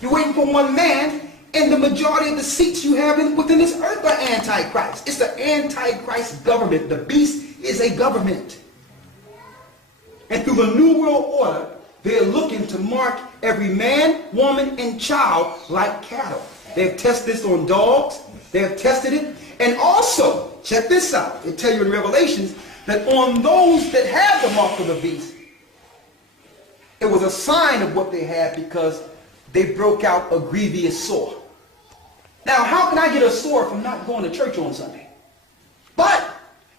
You're waiting for one man, and the majority of the seats you have within this earth are antichrist. It's the antichrist government. The beast is a government. And through the New World Order, they're looking to mark every man, woman, and child like cattle. They've tested this on dogs. They have tested it. And also, check this out. They tell you in Revelations that on those that have the mark of the beast, it was a sign of what they had because they broke out a grievous sore. Now, how can I get a sore from not going to church on Sunday? But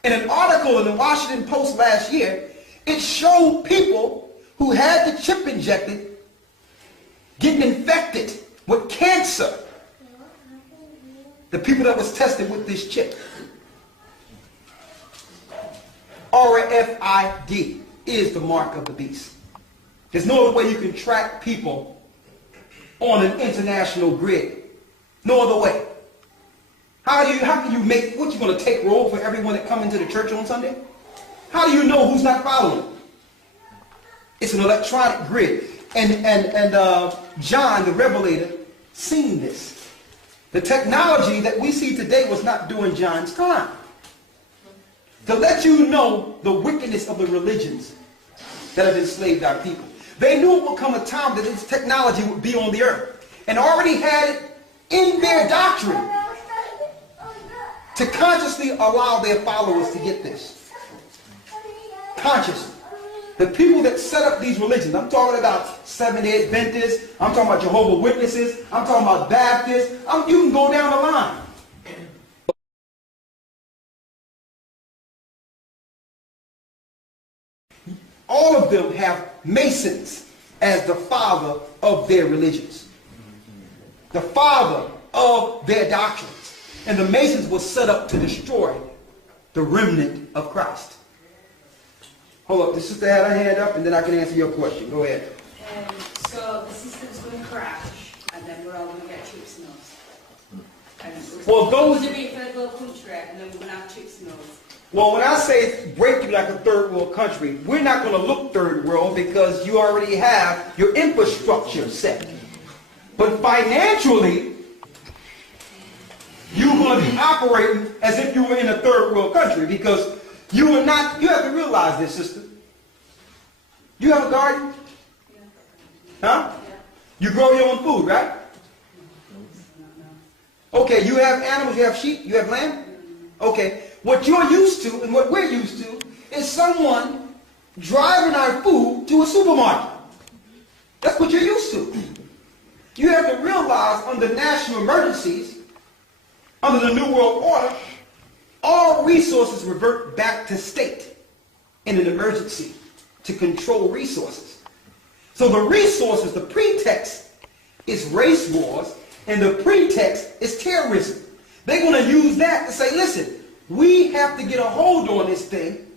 in an article in the Washington Post last year, it showed people who had the chip injected getting infected with cancer. The people that was tested with this chip. RFID is the mark of the beast. There's no other way you can track people on an international grid. No other way. How can you make, what you going to take roll for everyone that come into the church on Sunday? How do you know who's not following? It's an electronic grid. And John, the Revelator, seen this. The technology that we see today was not during John's time. To let you know the wickedness of the religions that have enslaved our people. They knew it would come a time that this technology would be on the earth. And already had it in their doctrine to consciously allow their followers to get this. Consciously. The people that set up these religions, I'm talking about Seventh-day Adventists, I'm talking about Jehovah's Witnesses, I'm talking about Baptists, you can go down the line. all of them have Masons as the father of their religions. The father of their doctrines. And the Masons were set up to destroy the remnant of Christ. Hold up, the sister had her hand up, and then I can answer your question. Go ahead. So the system's going to crash, and then we're all going to get chips nose. Well, those- We're going to be a third world country, and then we're going to have chips nose. Well, when I say break you like a third world country, we're not going to look third world because you already have your infrastructure set. But financially, you're going to be operating as if you were in a third world country because you are not, you have to realize this, sister. You have a garden? Huh? You grow your own food, right? Okay, you have animals, you have sheep, you have lamb? Okay, what you're used to and what we're used to is someone driving our food to a supermarket. That's what you're used to. You have to realize under national emergencies, under the New World Order, all resources revert back to state in an emergency to control resources. So the resources, the pretext is race wars, and the pretext is terrorism. They're going to use that to say, listen, we have to get a hold on this thing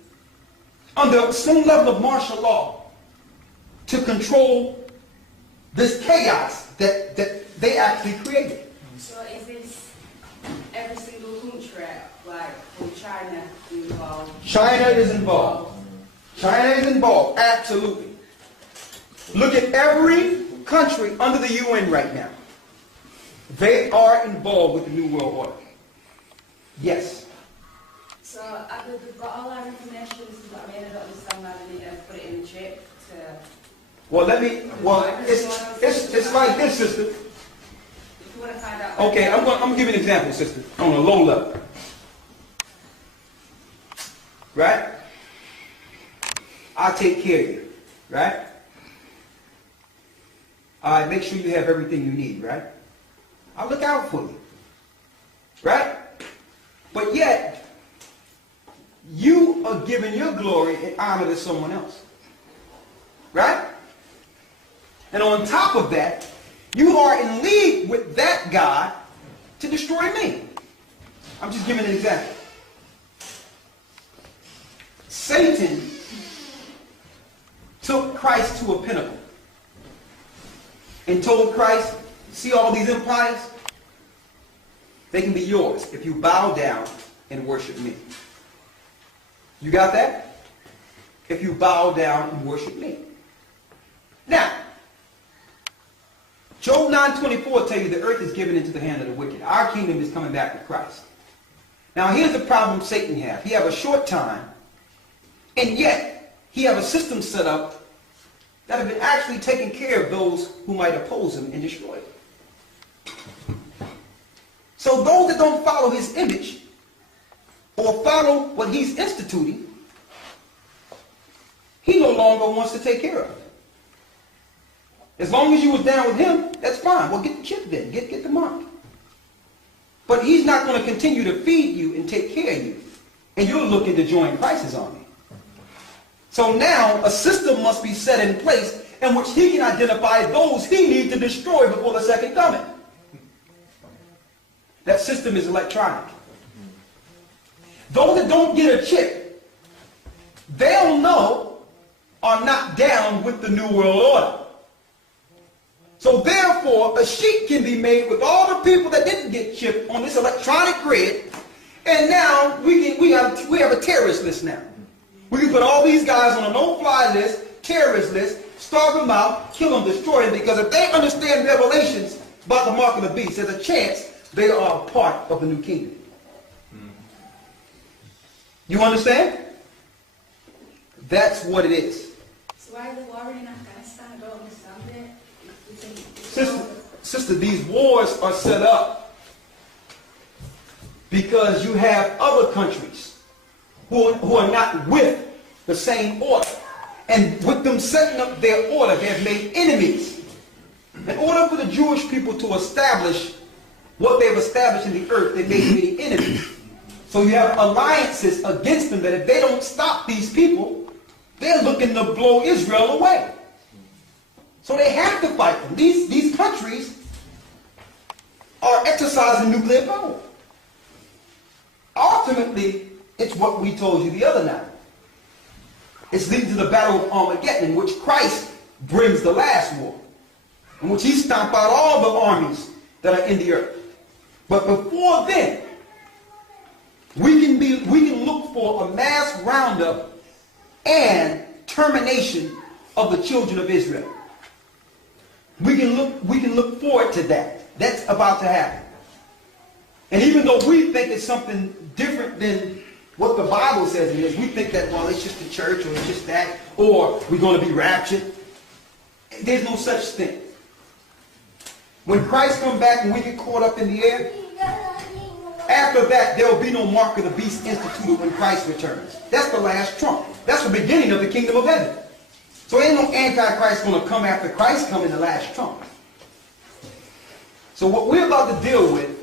under some level of martial law to control this chaos that they actually created. So is this every single country, like from China involved? China is involved. China is involved, absolutely. Look at every country under the UN right now. They are involved with the New World Order. Yes. So they've got all our information, this is what I mean, I don't understand why they need to put it in a chip to... Well, it's like this, sister. If you want to find out... Okay, I'm going to give you an example, sister, on a low level. Right? I take care of you, right? I make sure you have everything you need, right? I look out for you, right? But yet, you are giving your glory and honor to someone else, right? And on top of that, you are in league with that God to destroy me. I'm just giving an example. Satan took Christ to a pinnacle and told Christ, see all these empires? They can be yours if you bow down and worship me. You got that? If you bow down and worship me. Now, Job 9:24 tells you the earth is given into the hand of the wicked. Our kingdom is coming back to Christ. Now, here's the problem Satan has. He have a short time, and yet he have a system set up that have been actually taking care of those who might oppose him and destroy him. So those that don't follow his image or follow what he's instituting, he no longer wants to take care of. As long as you was down with him, that's fine. Well, get the chip then. Get the mark. But he's not going to continue to feed you and take care of you. And you're looking to join Christ's army. So now a system must be set in place in which he can identify those he needs to destroy before the second coming. That system is electronic. Those that don't get a chip, they'll know are not down with the New World Order. So therefore, a sheet can be made with all the people that didn't get chipped on this electronic grid, and now we have a terrorist list now. We can put all these guys on a no-fly list, terrorist list, starve them out, kill them, destroy them, because if they understand Revelations about the mark of the beast, there's a chance they are a part of the new kingdom. You understand? That's what it is. So why are they warring in Afghanistan? I don't understand it. Sister, these wars are set up because you have other countries who are not with the same order. And with them setting up their order, they have made enemies. In order for the Jewish people to establish what they've established in the earth, they made many enemies. So you have alliances against them that if they don't stop these people, they're looking to blow Israel away. So they have to fight them. These countries are exercising nuclear power. Ultimately, it's what we told you the other night. It's leading to the battle of Armageddon, in which Christ brings the last war, in which he stomped out all the armies that are in the earth. But before then, we can look for a mass roundup and termination of the children of Israel. We can look forward to that. That's about to happen. And even though we think it's something different than what the Bible says it is, we think that, well, it's just the church, or it's just that, or we're going to be raptured. There's no such thing. When Christ comes back and we get caught up in the air, after that, there will be no mark of the beast instituted when Christ returns. That's the last trump. That's the beginning of the kingdom of heaven. So ain't no Antichrist going to come after Christ come in the last trump. So what we're about to deal with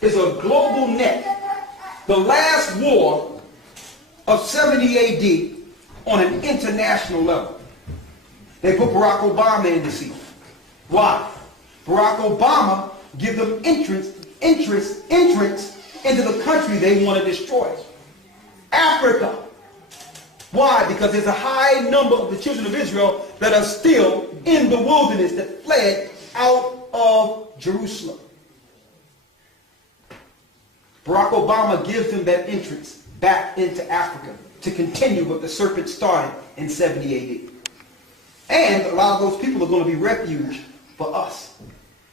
is a global net. The last war of 70 AD on an international level. They put Barack Obama in the seat. Why? Barack Obama give them entrance into the country they want to destroy. Africa. Why? Because there's a high number of the children of Israel that are still in the wilderness that fled out of Jerusalem. Barack Obama gives them that entrance back into Africa to continue what the serpent started in 70 AD. And a lot of those people are going to be refuge for us.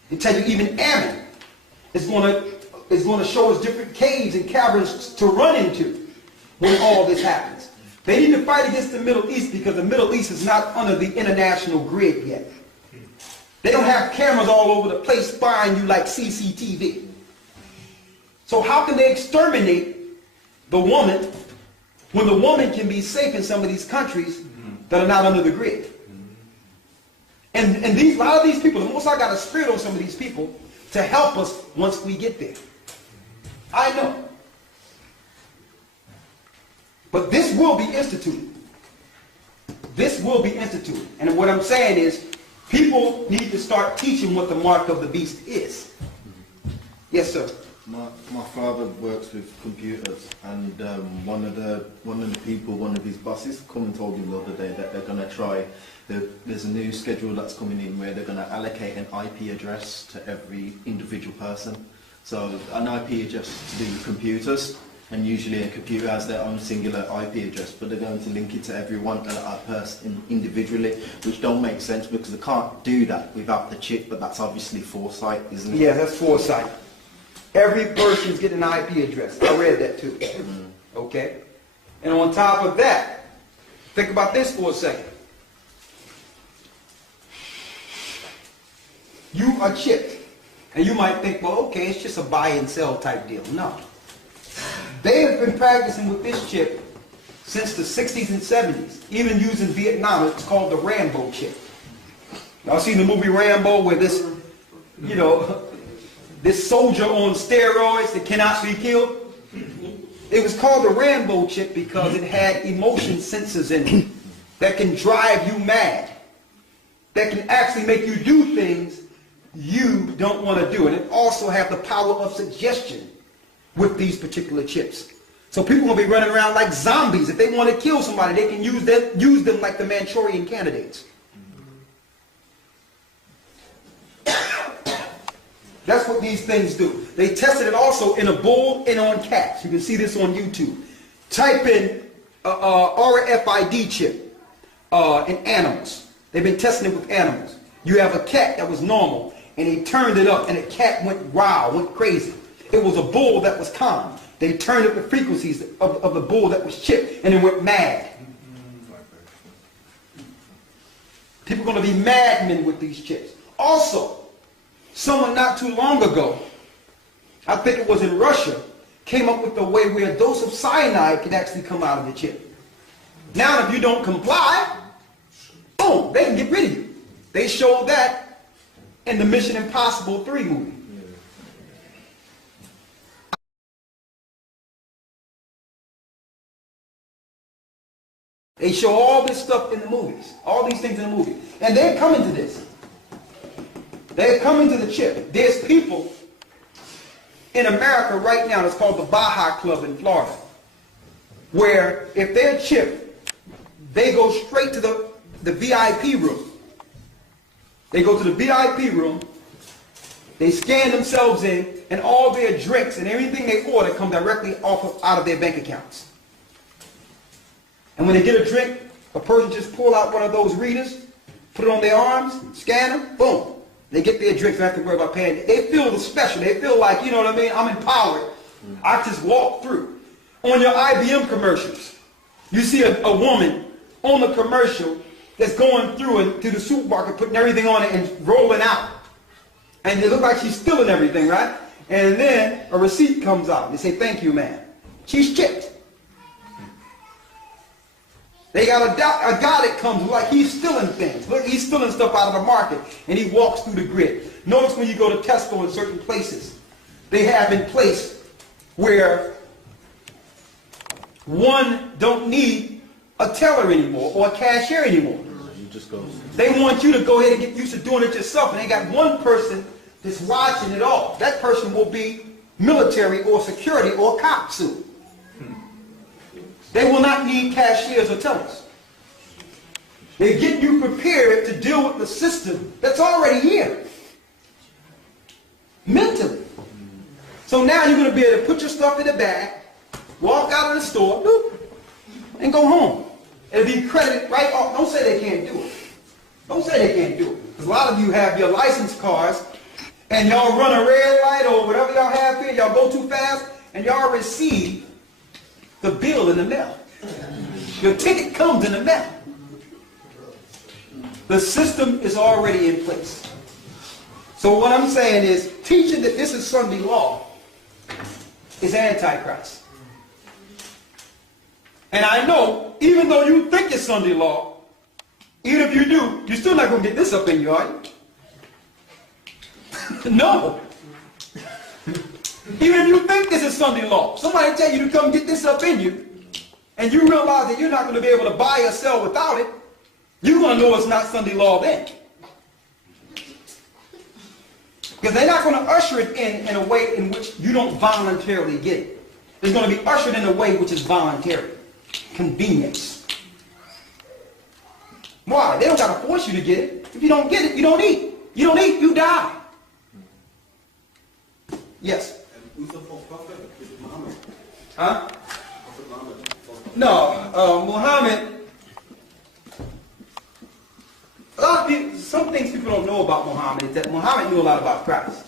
They tell you even Ammon is going to show us different caves and caverns to run into when all this happens. They need to fight against the Middle East because the Middle East is not under the international grid yet. They don't have cameras all over the place spying you like CCTV. So how can they exterminate the woman when the woman can be safe in some of these countries that are not under the grid? And a lot of these people, the Most High got a spirit on some of these people to help us once we get there. I know. But this will be instituted. This will be instituted. And what I'm saying is, people need to start teaching what the mark of the beast is. Yes, sir. My father works with computers, and one of his bosses come and told him the other day that they're going to try. There's a new schedule that's coming in where they're going to allocate an IP address to every individual person. So an IP address to do with computers, and usually a computer has their own singular IP address, but they're going to link it to everyone and a person individually, which don't make sense because they can't do that without the chip. But that's obviously foresight, isn't it? Yeah, that's foresight. Every person's getting an IP address. I read that too. Okay? And on top of that, think about this for a second. You are chipped. And you might think, well, okay, it's just a buy and sell type deal. No. They have been practicing with this chip since the 60s and 70s, even using Vietnam. It's called the Rambo chip. Y'all seen the movie Rambo where this, this soldier on steroids that cannot be killed? It was called the Rambo chip because it had emotion sensors in it that can drive you mad, that can actually make you do things you don't want to do. And it also have the power of suggestion with these particular chips. So people will be running around like zombies. If they want to kill somebody, they can use them like the Manchurian candidates. That's what these things do. They tested it also in a bull and on cats. You can see this on YouTube. Type in RFID chip in animals. They've been testing it with animals. You have a cat that was normal, and they turned it up, and the cat went wild, went crazy. It was a bull that was calm. They turned up the frequencies of the bull that was chipped, and it went mad. People are going to be madmen with these chips. Also, someone not too long ago, I think it was in Russia, came up with a way where a dose of cyanide can actually come out of the chip. Now, if you don't comply, boom, they can get rid of you. They showed that in the Mission Impossible 3 movie. They show all this stuff in the movies. All these things in the movies. And they're coming to this. They're coming to the chip. There's people in America right now that's called the Baja Club in Florida, where if they're chipped, they go straight to the VIP room. They go to the VIP room, they scan themselves in, and all their drinks and everything they order come directly out of their bank accounts. And when they get a drink, a person just pull out one of those readers, put it on their arms, scan them, boom. They get their drinks, don't have to worry about paying. They feel special. They feel like, you know what I mean, I'm empowered. I just walk through. On your IBM commercials, you see a woman on the commercial that's going through the supermarket, putting everything on it and rolling out. And it looks like she's stealing everything, right? And then a receipt comes out. They say, thank you, ma'am. She's chipped. They got a guy that comes like he's stealing things. Look, he's stealing stuff out of the market, and he walks through the grid. Notice when you go to Tesco in certain places, they have in place where one don't need a teller anymore or a cashier anymore. You just go. They want you to go ahead and get used to doing it yourself, and they got one person that's watching it all. That person will be military or security or cop soon. They will not need cashiers or tellers. They get you prepared to deal with the system that's already here. Mentally. So now you're going to be able to put your stuff in the bag, walk out of the store, boop, and go home. It'll be credited right off. Don't say they can't do it. Don't say they can't do it. Because a lot of you have your license cards, and y'all run a red light or whatever y'all have here, y'all go too fast, and y'all receive the bill in the mail. Your ticket comes in the mail. The system is already in place. So what I'm saying is, teaching that this is Sunday law is antichrist. And I know, even though you think it's Sunday law, even if you do, you're still not going to get this up in you, are you? No. Even if you think this is Sunday law, somebody tell you to come get this up in you, and you realize that you're not going to be able to buy or sell without it, you're going to know it's not Sunday law then. Because they're not going to usher it in a way in which you don't voluntarily get it. It's going to be ushered in a way which is voluntary. Convenience. Why? They don't got to force you to get it. If you don't get it, you don't eat. You don't eat, you die. Yes? Who's the false prophet? Is it Muhammad? Huh? Prophet Muhammad? No, Muhammad. A lot of people, some things people don't know about Muhammad is that Muhammad knew a lot about Christ,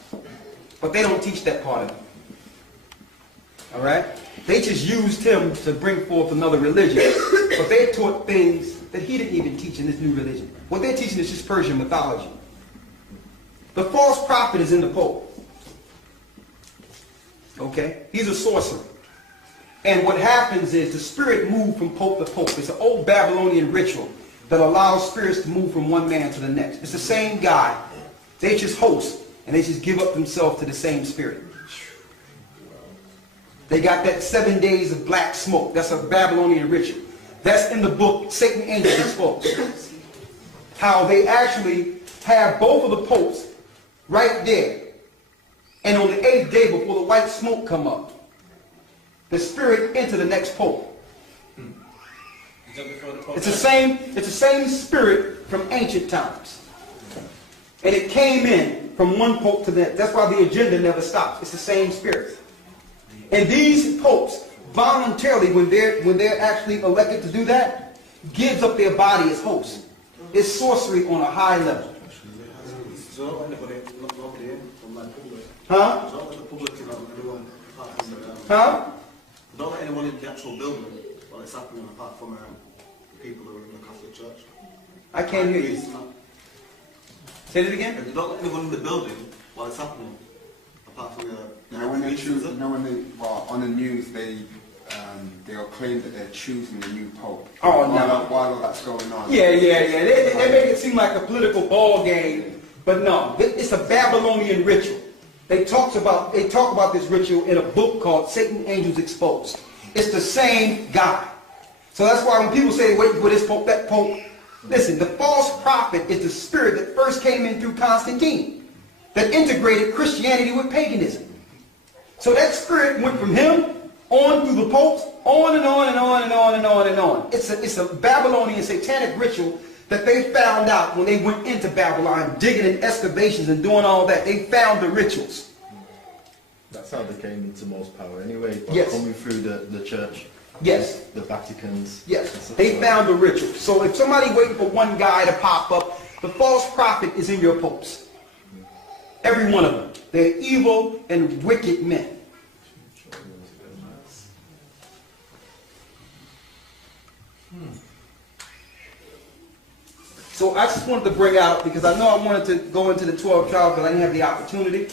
but they don't teach that part of it. All right? They just used him to bring forth another religion, but they taught things that he didn't even teach in this new religion. What they're teaching is just Persian mythology. The false prophet is in the Pope. Okay? He's a sorcerer. And what happens is the spirit moves from pope to pope. It's an old Babylonian ritual that allows spirits to move from one man to the next. It's the same guy. They just host, and they just give up themselves to the same spirit. They got that 7 days of black smoke. That's a Babylonian ritual. That's in the book Satan Angels Exposed. How they actually have both of the popes right there. And on the 8th day before the white smoke come up, the spirit enter the next pope. It's the same spirit from ancient times. And it came in from one pope to the next. That's why the agenda never stops. It's the same spirit. And these popes voluntarily, when they're actually elected to do that, gives up their body as hosts. It's sorcery on a high level. So anybody not here from like public? Huh? Don't let the public in on anyone apart from Huh? don't let anyone in the actual building while it's happening apart from the people who are in the Catholic Church. I can't hear you. Say it again? And you don't let anyone in the building while it's happening apart from the You know when they choose, well, on the news they'll claim that they're choosing a new pope. Oh, no. While all that's going on. Yeah. They make it seem like a political ball game, but no, it's a Babylonian ritual. They talk about this ritual in a book called Satan Angels Exposed. It's the same guy. So that's why when people say, wait for this pope, that pope, listen, the false prophet is the spirit that first came in through Constantine, that integrated Christianity with paganism. So that spirit went from him on through the popes, on and on and on and on and on and on. It's a Babylonian satanic ritual that they found out when they went into Babylon, digging in excavations and doing all that. They found the rituals. That's how they came into most power anyway, by Yes. coming through the church. Yes. The Vaticans. Yes. They found the ritual. So if somebody waiting for one guy to pop up, the false prophet is in your popes. Every one of them. They're evil and wicked men. So I just wanted to bring out, because I know I wanted to go into the 12 tribes, but I didn't have the opportunity.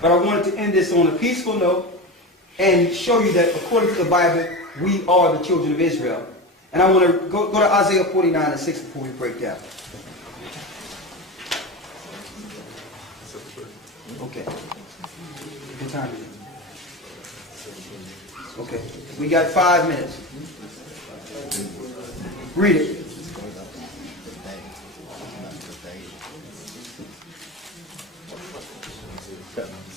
But I wanted to end this on a peaceful note and show you that according to the Bible, we are the children of Israel. And I want to go to Isaiah 49 and 6 before we break down. Okay. What time is it? Okay. We got 5 minutes. Read it.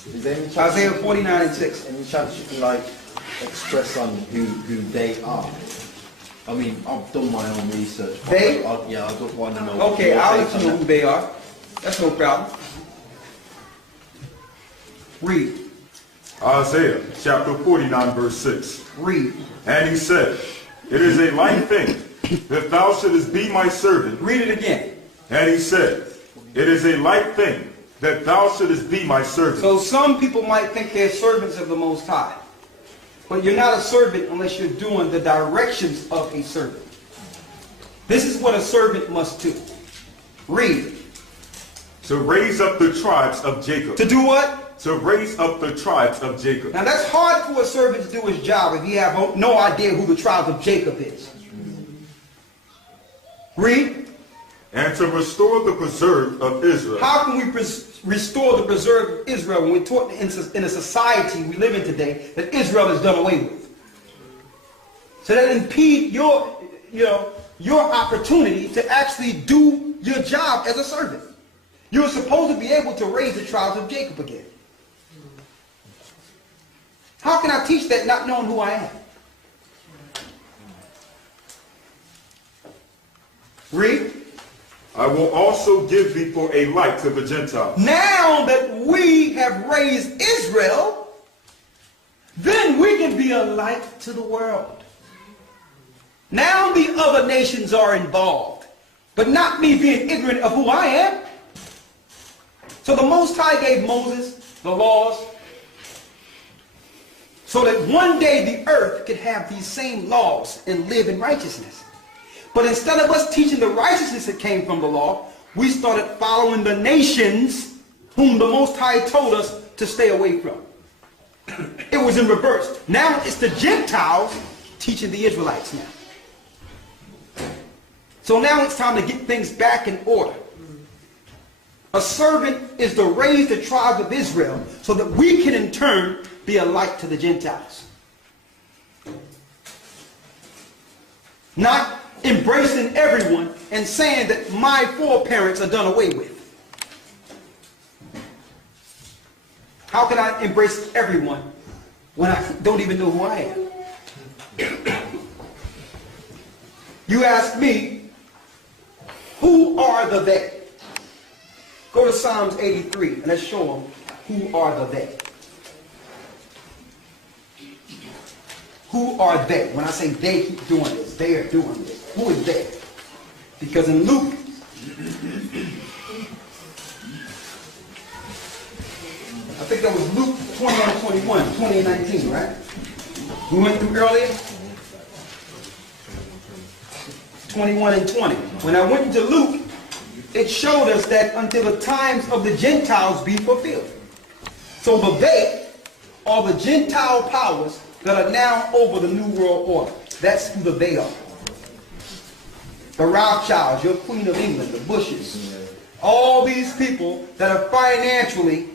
Is there any chance, Isaiah 49 and 6. any chance you can like express on who they are? I mean, I've done my own research. but They? yeah, I don't want to know. Okay, your I'll take let you on know who that. they are. That's no problem. Read. Isaiah chapter 49 verse 6. Read. And he said, it is a light thing that thou shouldest be my servant. Read it again. And he said, it is a light thing that thou shouldest be my servant. So some people might think they're servants of the Most High. But you're not a servant unless you're doing the directions of a servant. This is what a servant must do. Read. To raise up the tribes of Jacob. To do what? To raise up the tribes of Jacob. Now that's hard for a servant to do his job if you have no idea who the tribes of Jacob is. Read. And to restore the preserved of Israel. How can we restore the preserved of Israel when we're taught in a society we live in today that Israel is done away with? So that impede your opportunity to actually do your job as a servant. You're supposed to be able to raise the tribes of Jacob again. How can I teach that not knowing who I am? Read. I will also give thee for a light to the Gentiles. Now that we have raised Israel, then we can be a light to the world. Now the other nations are involved, but not me being ignorant of who I am. So the Most High gave Moses the laws so that one day the earth could have these same laws and live in righteousness. But instead of us teaching the righteousness that came from the law, we started following the nations whom the Most High told us to stay away from. It was in reverse. Now it's the Gentiles teaching the Israelites now. So now it's time to get things back in order. A servant is to raise the tribes of Israel so that we can in turn be a light to the Gentiles. Not embracing everyone and saying that my foreparents are done away with. How can I embrace everyone when I don't even know who I am? You ask me, who are the they? Go to Psalms 83 and let's show them who are the they. Who are they? When I say they keep doing this, they are doing this. Who is they? Because in Luke, I think that was Luke 20 and 21, 20 and 19, right? We went through earlier. 21 and 20. When I went into Luke, it showed us that until the times of the Gentiles be fulfilled. So the they are the Gentile powers that are now over the New World Order. That's who the they are. The Rothschilds, your Queen of England, the Bushes. All these people that are financially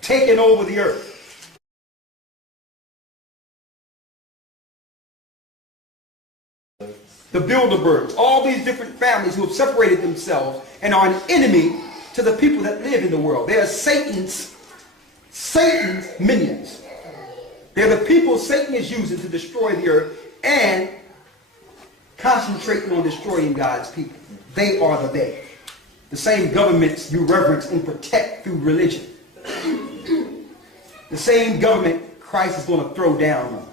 taking over the earth. the Bilderbergs, all these different families who have separated themselves and are an enemy to the people that live in the world. They are Satan's minions. They're the people Satan is using to destroy the earth and concentrating on destroying God's people. They are the they. The same governments you reverence and protect through religion. The same government Christ is going to throw down on.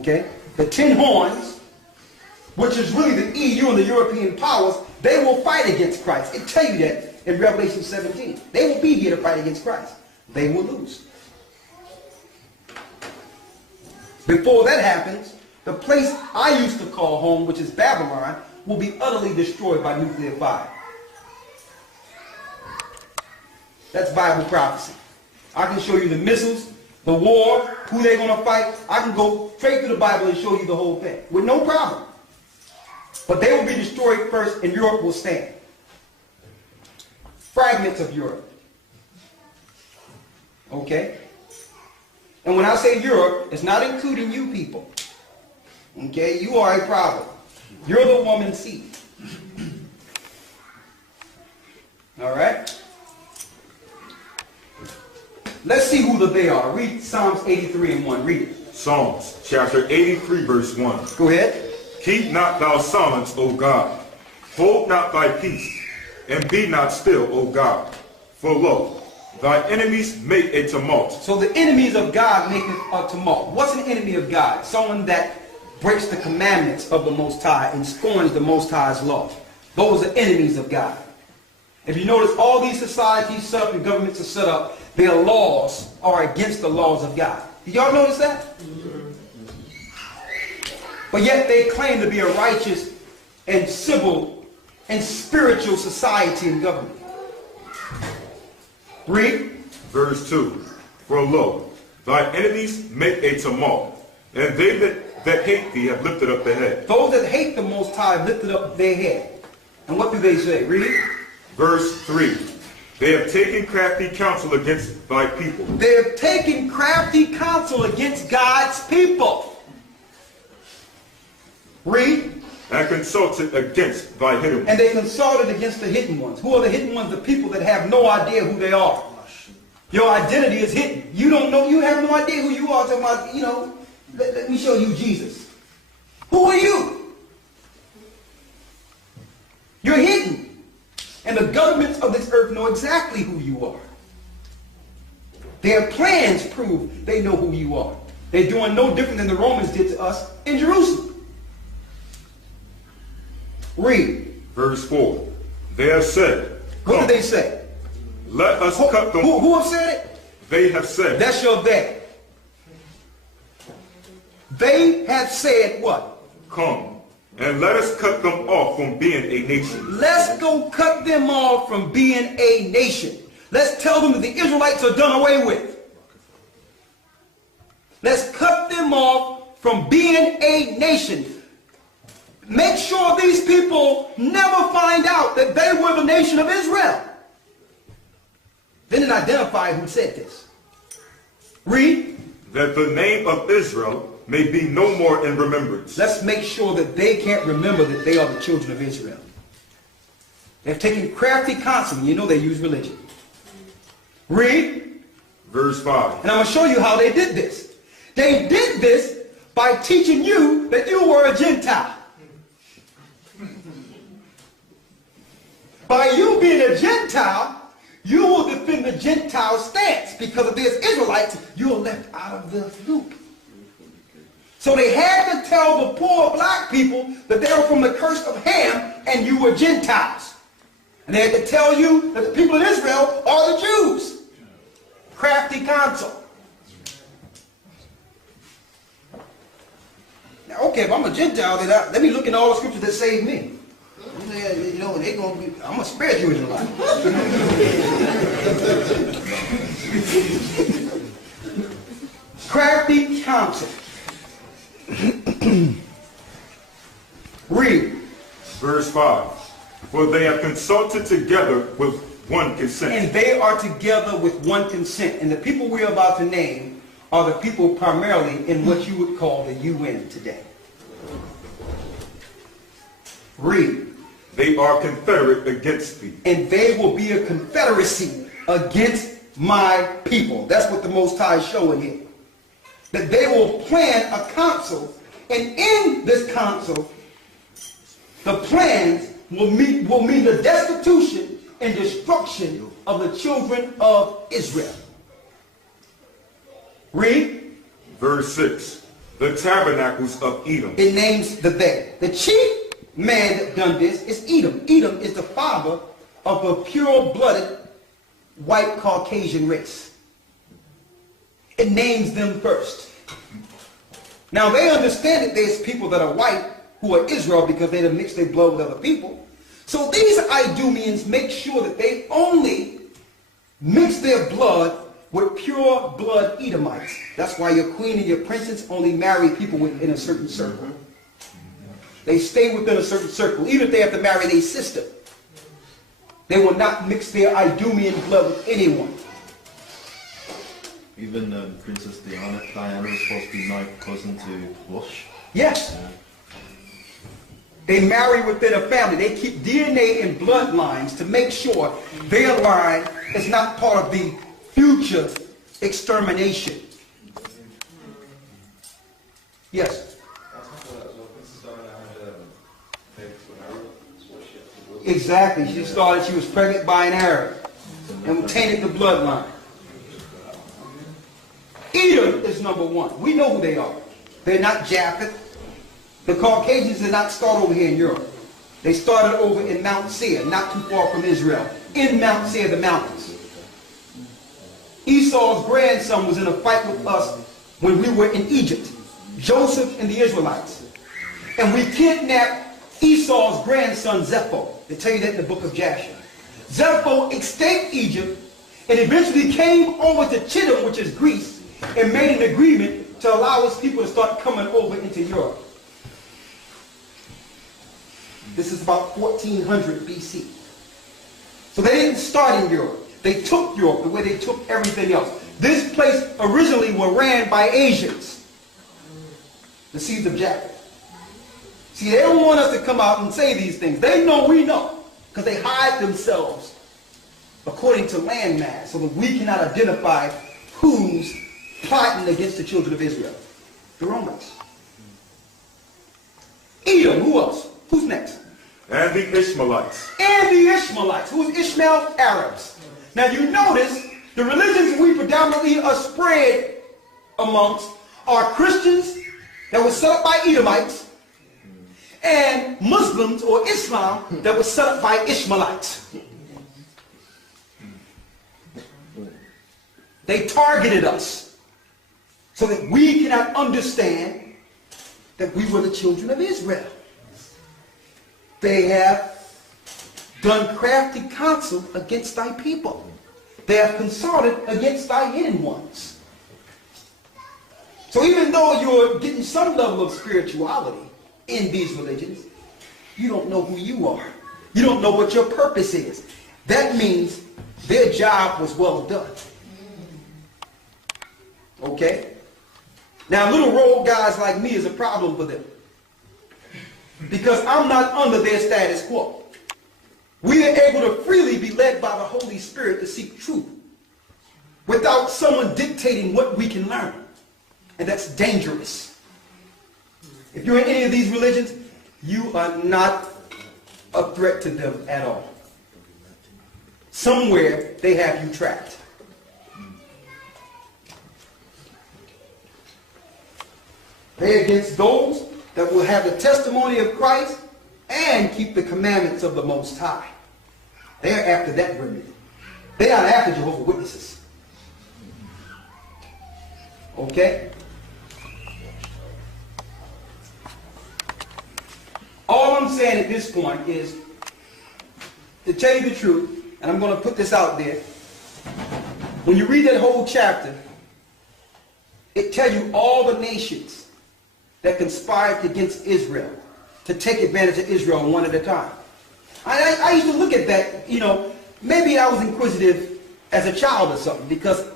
Okay? The 10 horns, which is really the EU and the European powers, they will fight against Christ. It tells you that in Revelation 17. They will be here to fight against Christ. They will lose. Before that happens, the place I used to call home, which is Babylon, will be utterly destroyed by nuclear fire. That's Bible prophecy. I can show you the missiles, the war, who they're going to fight. I can go straight to the Bible and show you the whole thing with no problem. But they will be destroyed first and Europe will stand. Fragments of Europe. Okay? And when I say Europe, it's not including you people. Okay? You are a problem. You're the woman's seed. All right? Let's see who the they are. Read Psalms 83 and 1. Read it. Psalms chapter 83 verse 1. Go ahead. Keep not thou silence, O God. Hold not thy peace, and be not still, O God. For lo, thy enemies make a tumult. So the enemies of God make a tumult. What's an enemy of God? Someone that breaks the commandments of the Most High and scorns the Most High's law. Those are enemies of God. If you notice, all these societies set up and governments are set up, their laws are against the laws of God. Did y'all notice that? But yet they claim to be a righteous and civil and spiritual society and government. Read. Verse 2. For lo, thy enemies make a tumult, and they that hate thee have lifted up their head. Those that hate the Most High have lifted up their head. And what do they say? Read. Verse 3. They have taken crafty counsel against thy people. They have taken crafty counsel against God's people. Read. And consulted against thy hidden ones. And they consulted against the hidden ones. Who are the hidden ones? The people that have no idea who they are. Your identity is hidden. You don't know, you have no idea who you are. Talking about, you know, let me show you Jesus. Who are you? You're hidden. And the governments of this earth know exactly who you are. Their plans prove they know who you are. They're doing no different than the Romans did to us in Jerusalem. Read. Verse 4. They have said. What did they say? Let us cut them. Who have said it? They have said. That's your they. They have said what? Come, and let us cut them off from being a nation. Let's go cut them off from being a nation. Let's tell them that the Israelites are done away with. Let's cut them off from being a nation. Make sure these people never find out that they were the nation of Israel. Then it identified who said this. Read. That the name of Israel may be no more in remembrance. Let's make sure that they can't remember that they are the children of Israel. They've taken crafty counsel. You know they use religion. Read. Verse 5. And I'm going to show you how they did this. They did this by teaching you that you were a Gentile. By you being a Gentile, you will defend the Gentile stance, because if there's Israelites, you're left out of the loop. So they had to tell the poor black people that they were from the curse of Ham and you were Gentiles. And they had to tell you that the people of Israel are the Jews. Crafty counsel. Now, okay, if I'm a Gentile, then let me look in all the scriptures that save me. You know, they're going to be, I'm a spiritual Israelite. Crafty counsel. Read. Verse 5. For they have consulted together with one consent. And they are together with one consent. And the people we're about to name are the people primarily in what you would call the UN today. Read. They are confederate against thee. And they will be a confederacy against my people. That's what the Most High is showing here. That they will plan a council, and in this council, the plans will mean the destitution and destruction of the children of Israel. Read. Verse 6. The tabernacles of Edom. It names the they. The chief man that done this is Edom. Edom is the father of the pure-blooded white Caucasian race. It names them first. Now they understand that there's people that are white who are Israel because they have mixed their blood with other people. So these Idumeans make sure that they only mix their blood with pure blood Edomites. That's why your queen and your princess only marry people within a certain circle. They stay within a certain circle. Even if they have to marry their sister, they will not mix their Idumean blood with anyone. Even Princess Diana was supposed to be my cousin to Bush. Yes. They marry within a family. They keep DNA and bloodlines to make sure their line is not part of the future extermination. Yes. Exactly. She was pregnant by an Arab and tainted the bloodline. Edom is number one. We know who they are. They're not Japheth. The Caucasians did not start over here in Europe. They started over in Mount Seir, not too far from Israel. In Mount Seir, the mountains. Esau's grandson was in a fight with us when we were in Egypt. Joseph and the Israelites. And we kidnapped Esau's grandson, Zepho. They tell you that in the book of Jasher. Zepho escaped Egypt and eventually came over to Chittim, which is Greece, and made an agreement to allow his people to start coming over into Europe. This is about 1400 BC. So they didn't start in Europe. They took Europe the way they took everything else. This place originally was ran by Asians, the seeds of Japheth. See, they don't want us to come out and say these things. They know we know, because they hide themselves according to landmass, so that we cannot identify who's plotting against the children of Israel. The Romans. Edom, who else? Who's next? And the Ishmaelites. And the Ishmaelites. Who's Ishmael? Arabs. Now you notice the religions we predominantly are spread amongst are Christians that were set up by Edomites and Muslims or Islam that was set up by Ishmaelites. They targeted us so that we cannot understand that we were the children of Israel. They have done crafty counsel against thy people. They have consulted against thy hidden ones. So even though you're getting some level of spirituality in these religions, you don't know who you are. You don't know what your purpose is. That means their job was well done. Okay? Now little rogue guys like me is a problem for them. Because I'm not under their status quo. We are able to freely be led by the Holy Spirit to seek truth without someone dictating what we can learn. And that's dangerous. If you're in any of these religions, you are not a threat to them at all. Somewhere they have you trapped. They're against those that will have the testimony of Christ and keep the commandments of the Most High. They're after that remedy. They are after Jehovah's Witnesses. Okay? All I'm saying at this point is, to tell you the truth, and I'm going to put this out there, when you read that whole chapter, it tells you all the nations that conspired against Israel to take advantage of Israel one at a time. I used to look at that, maybe I was inquisitive as a child or something, because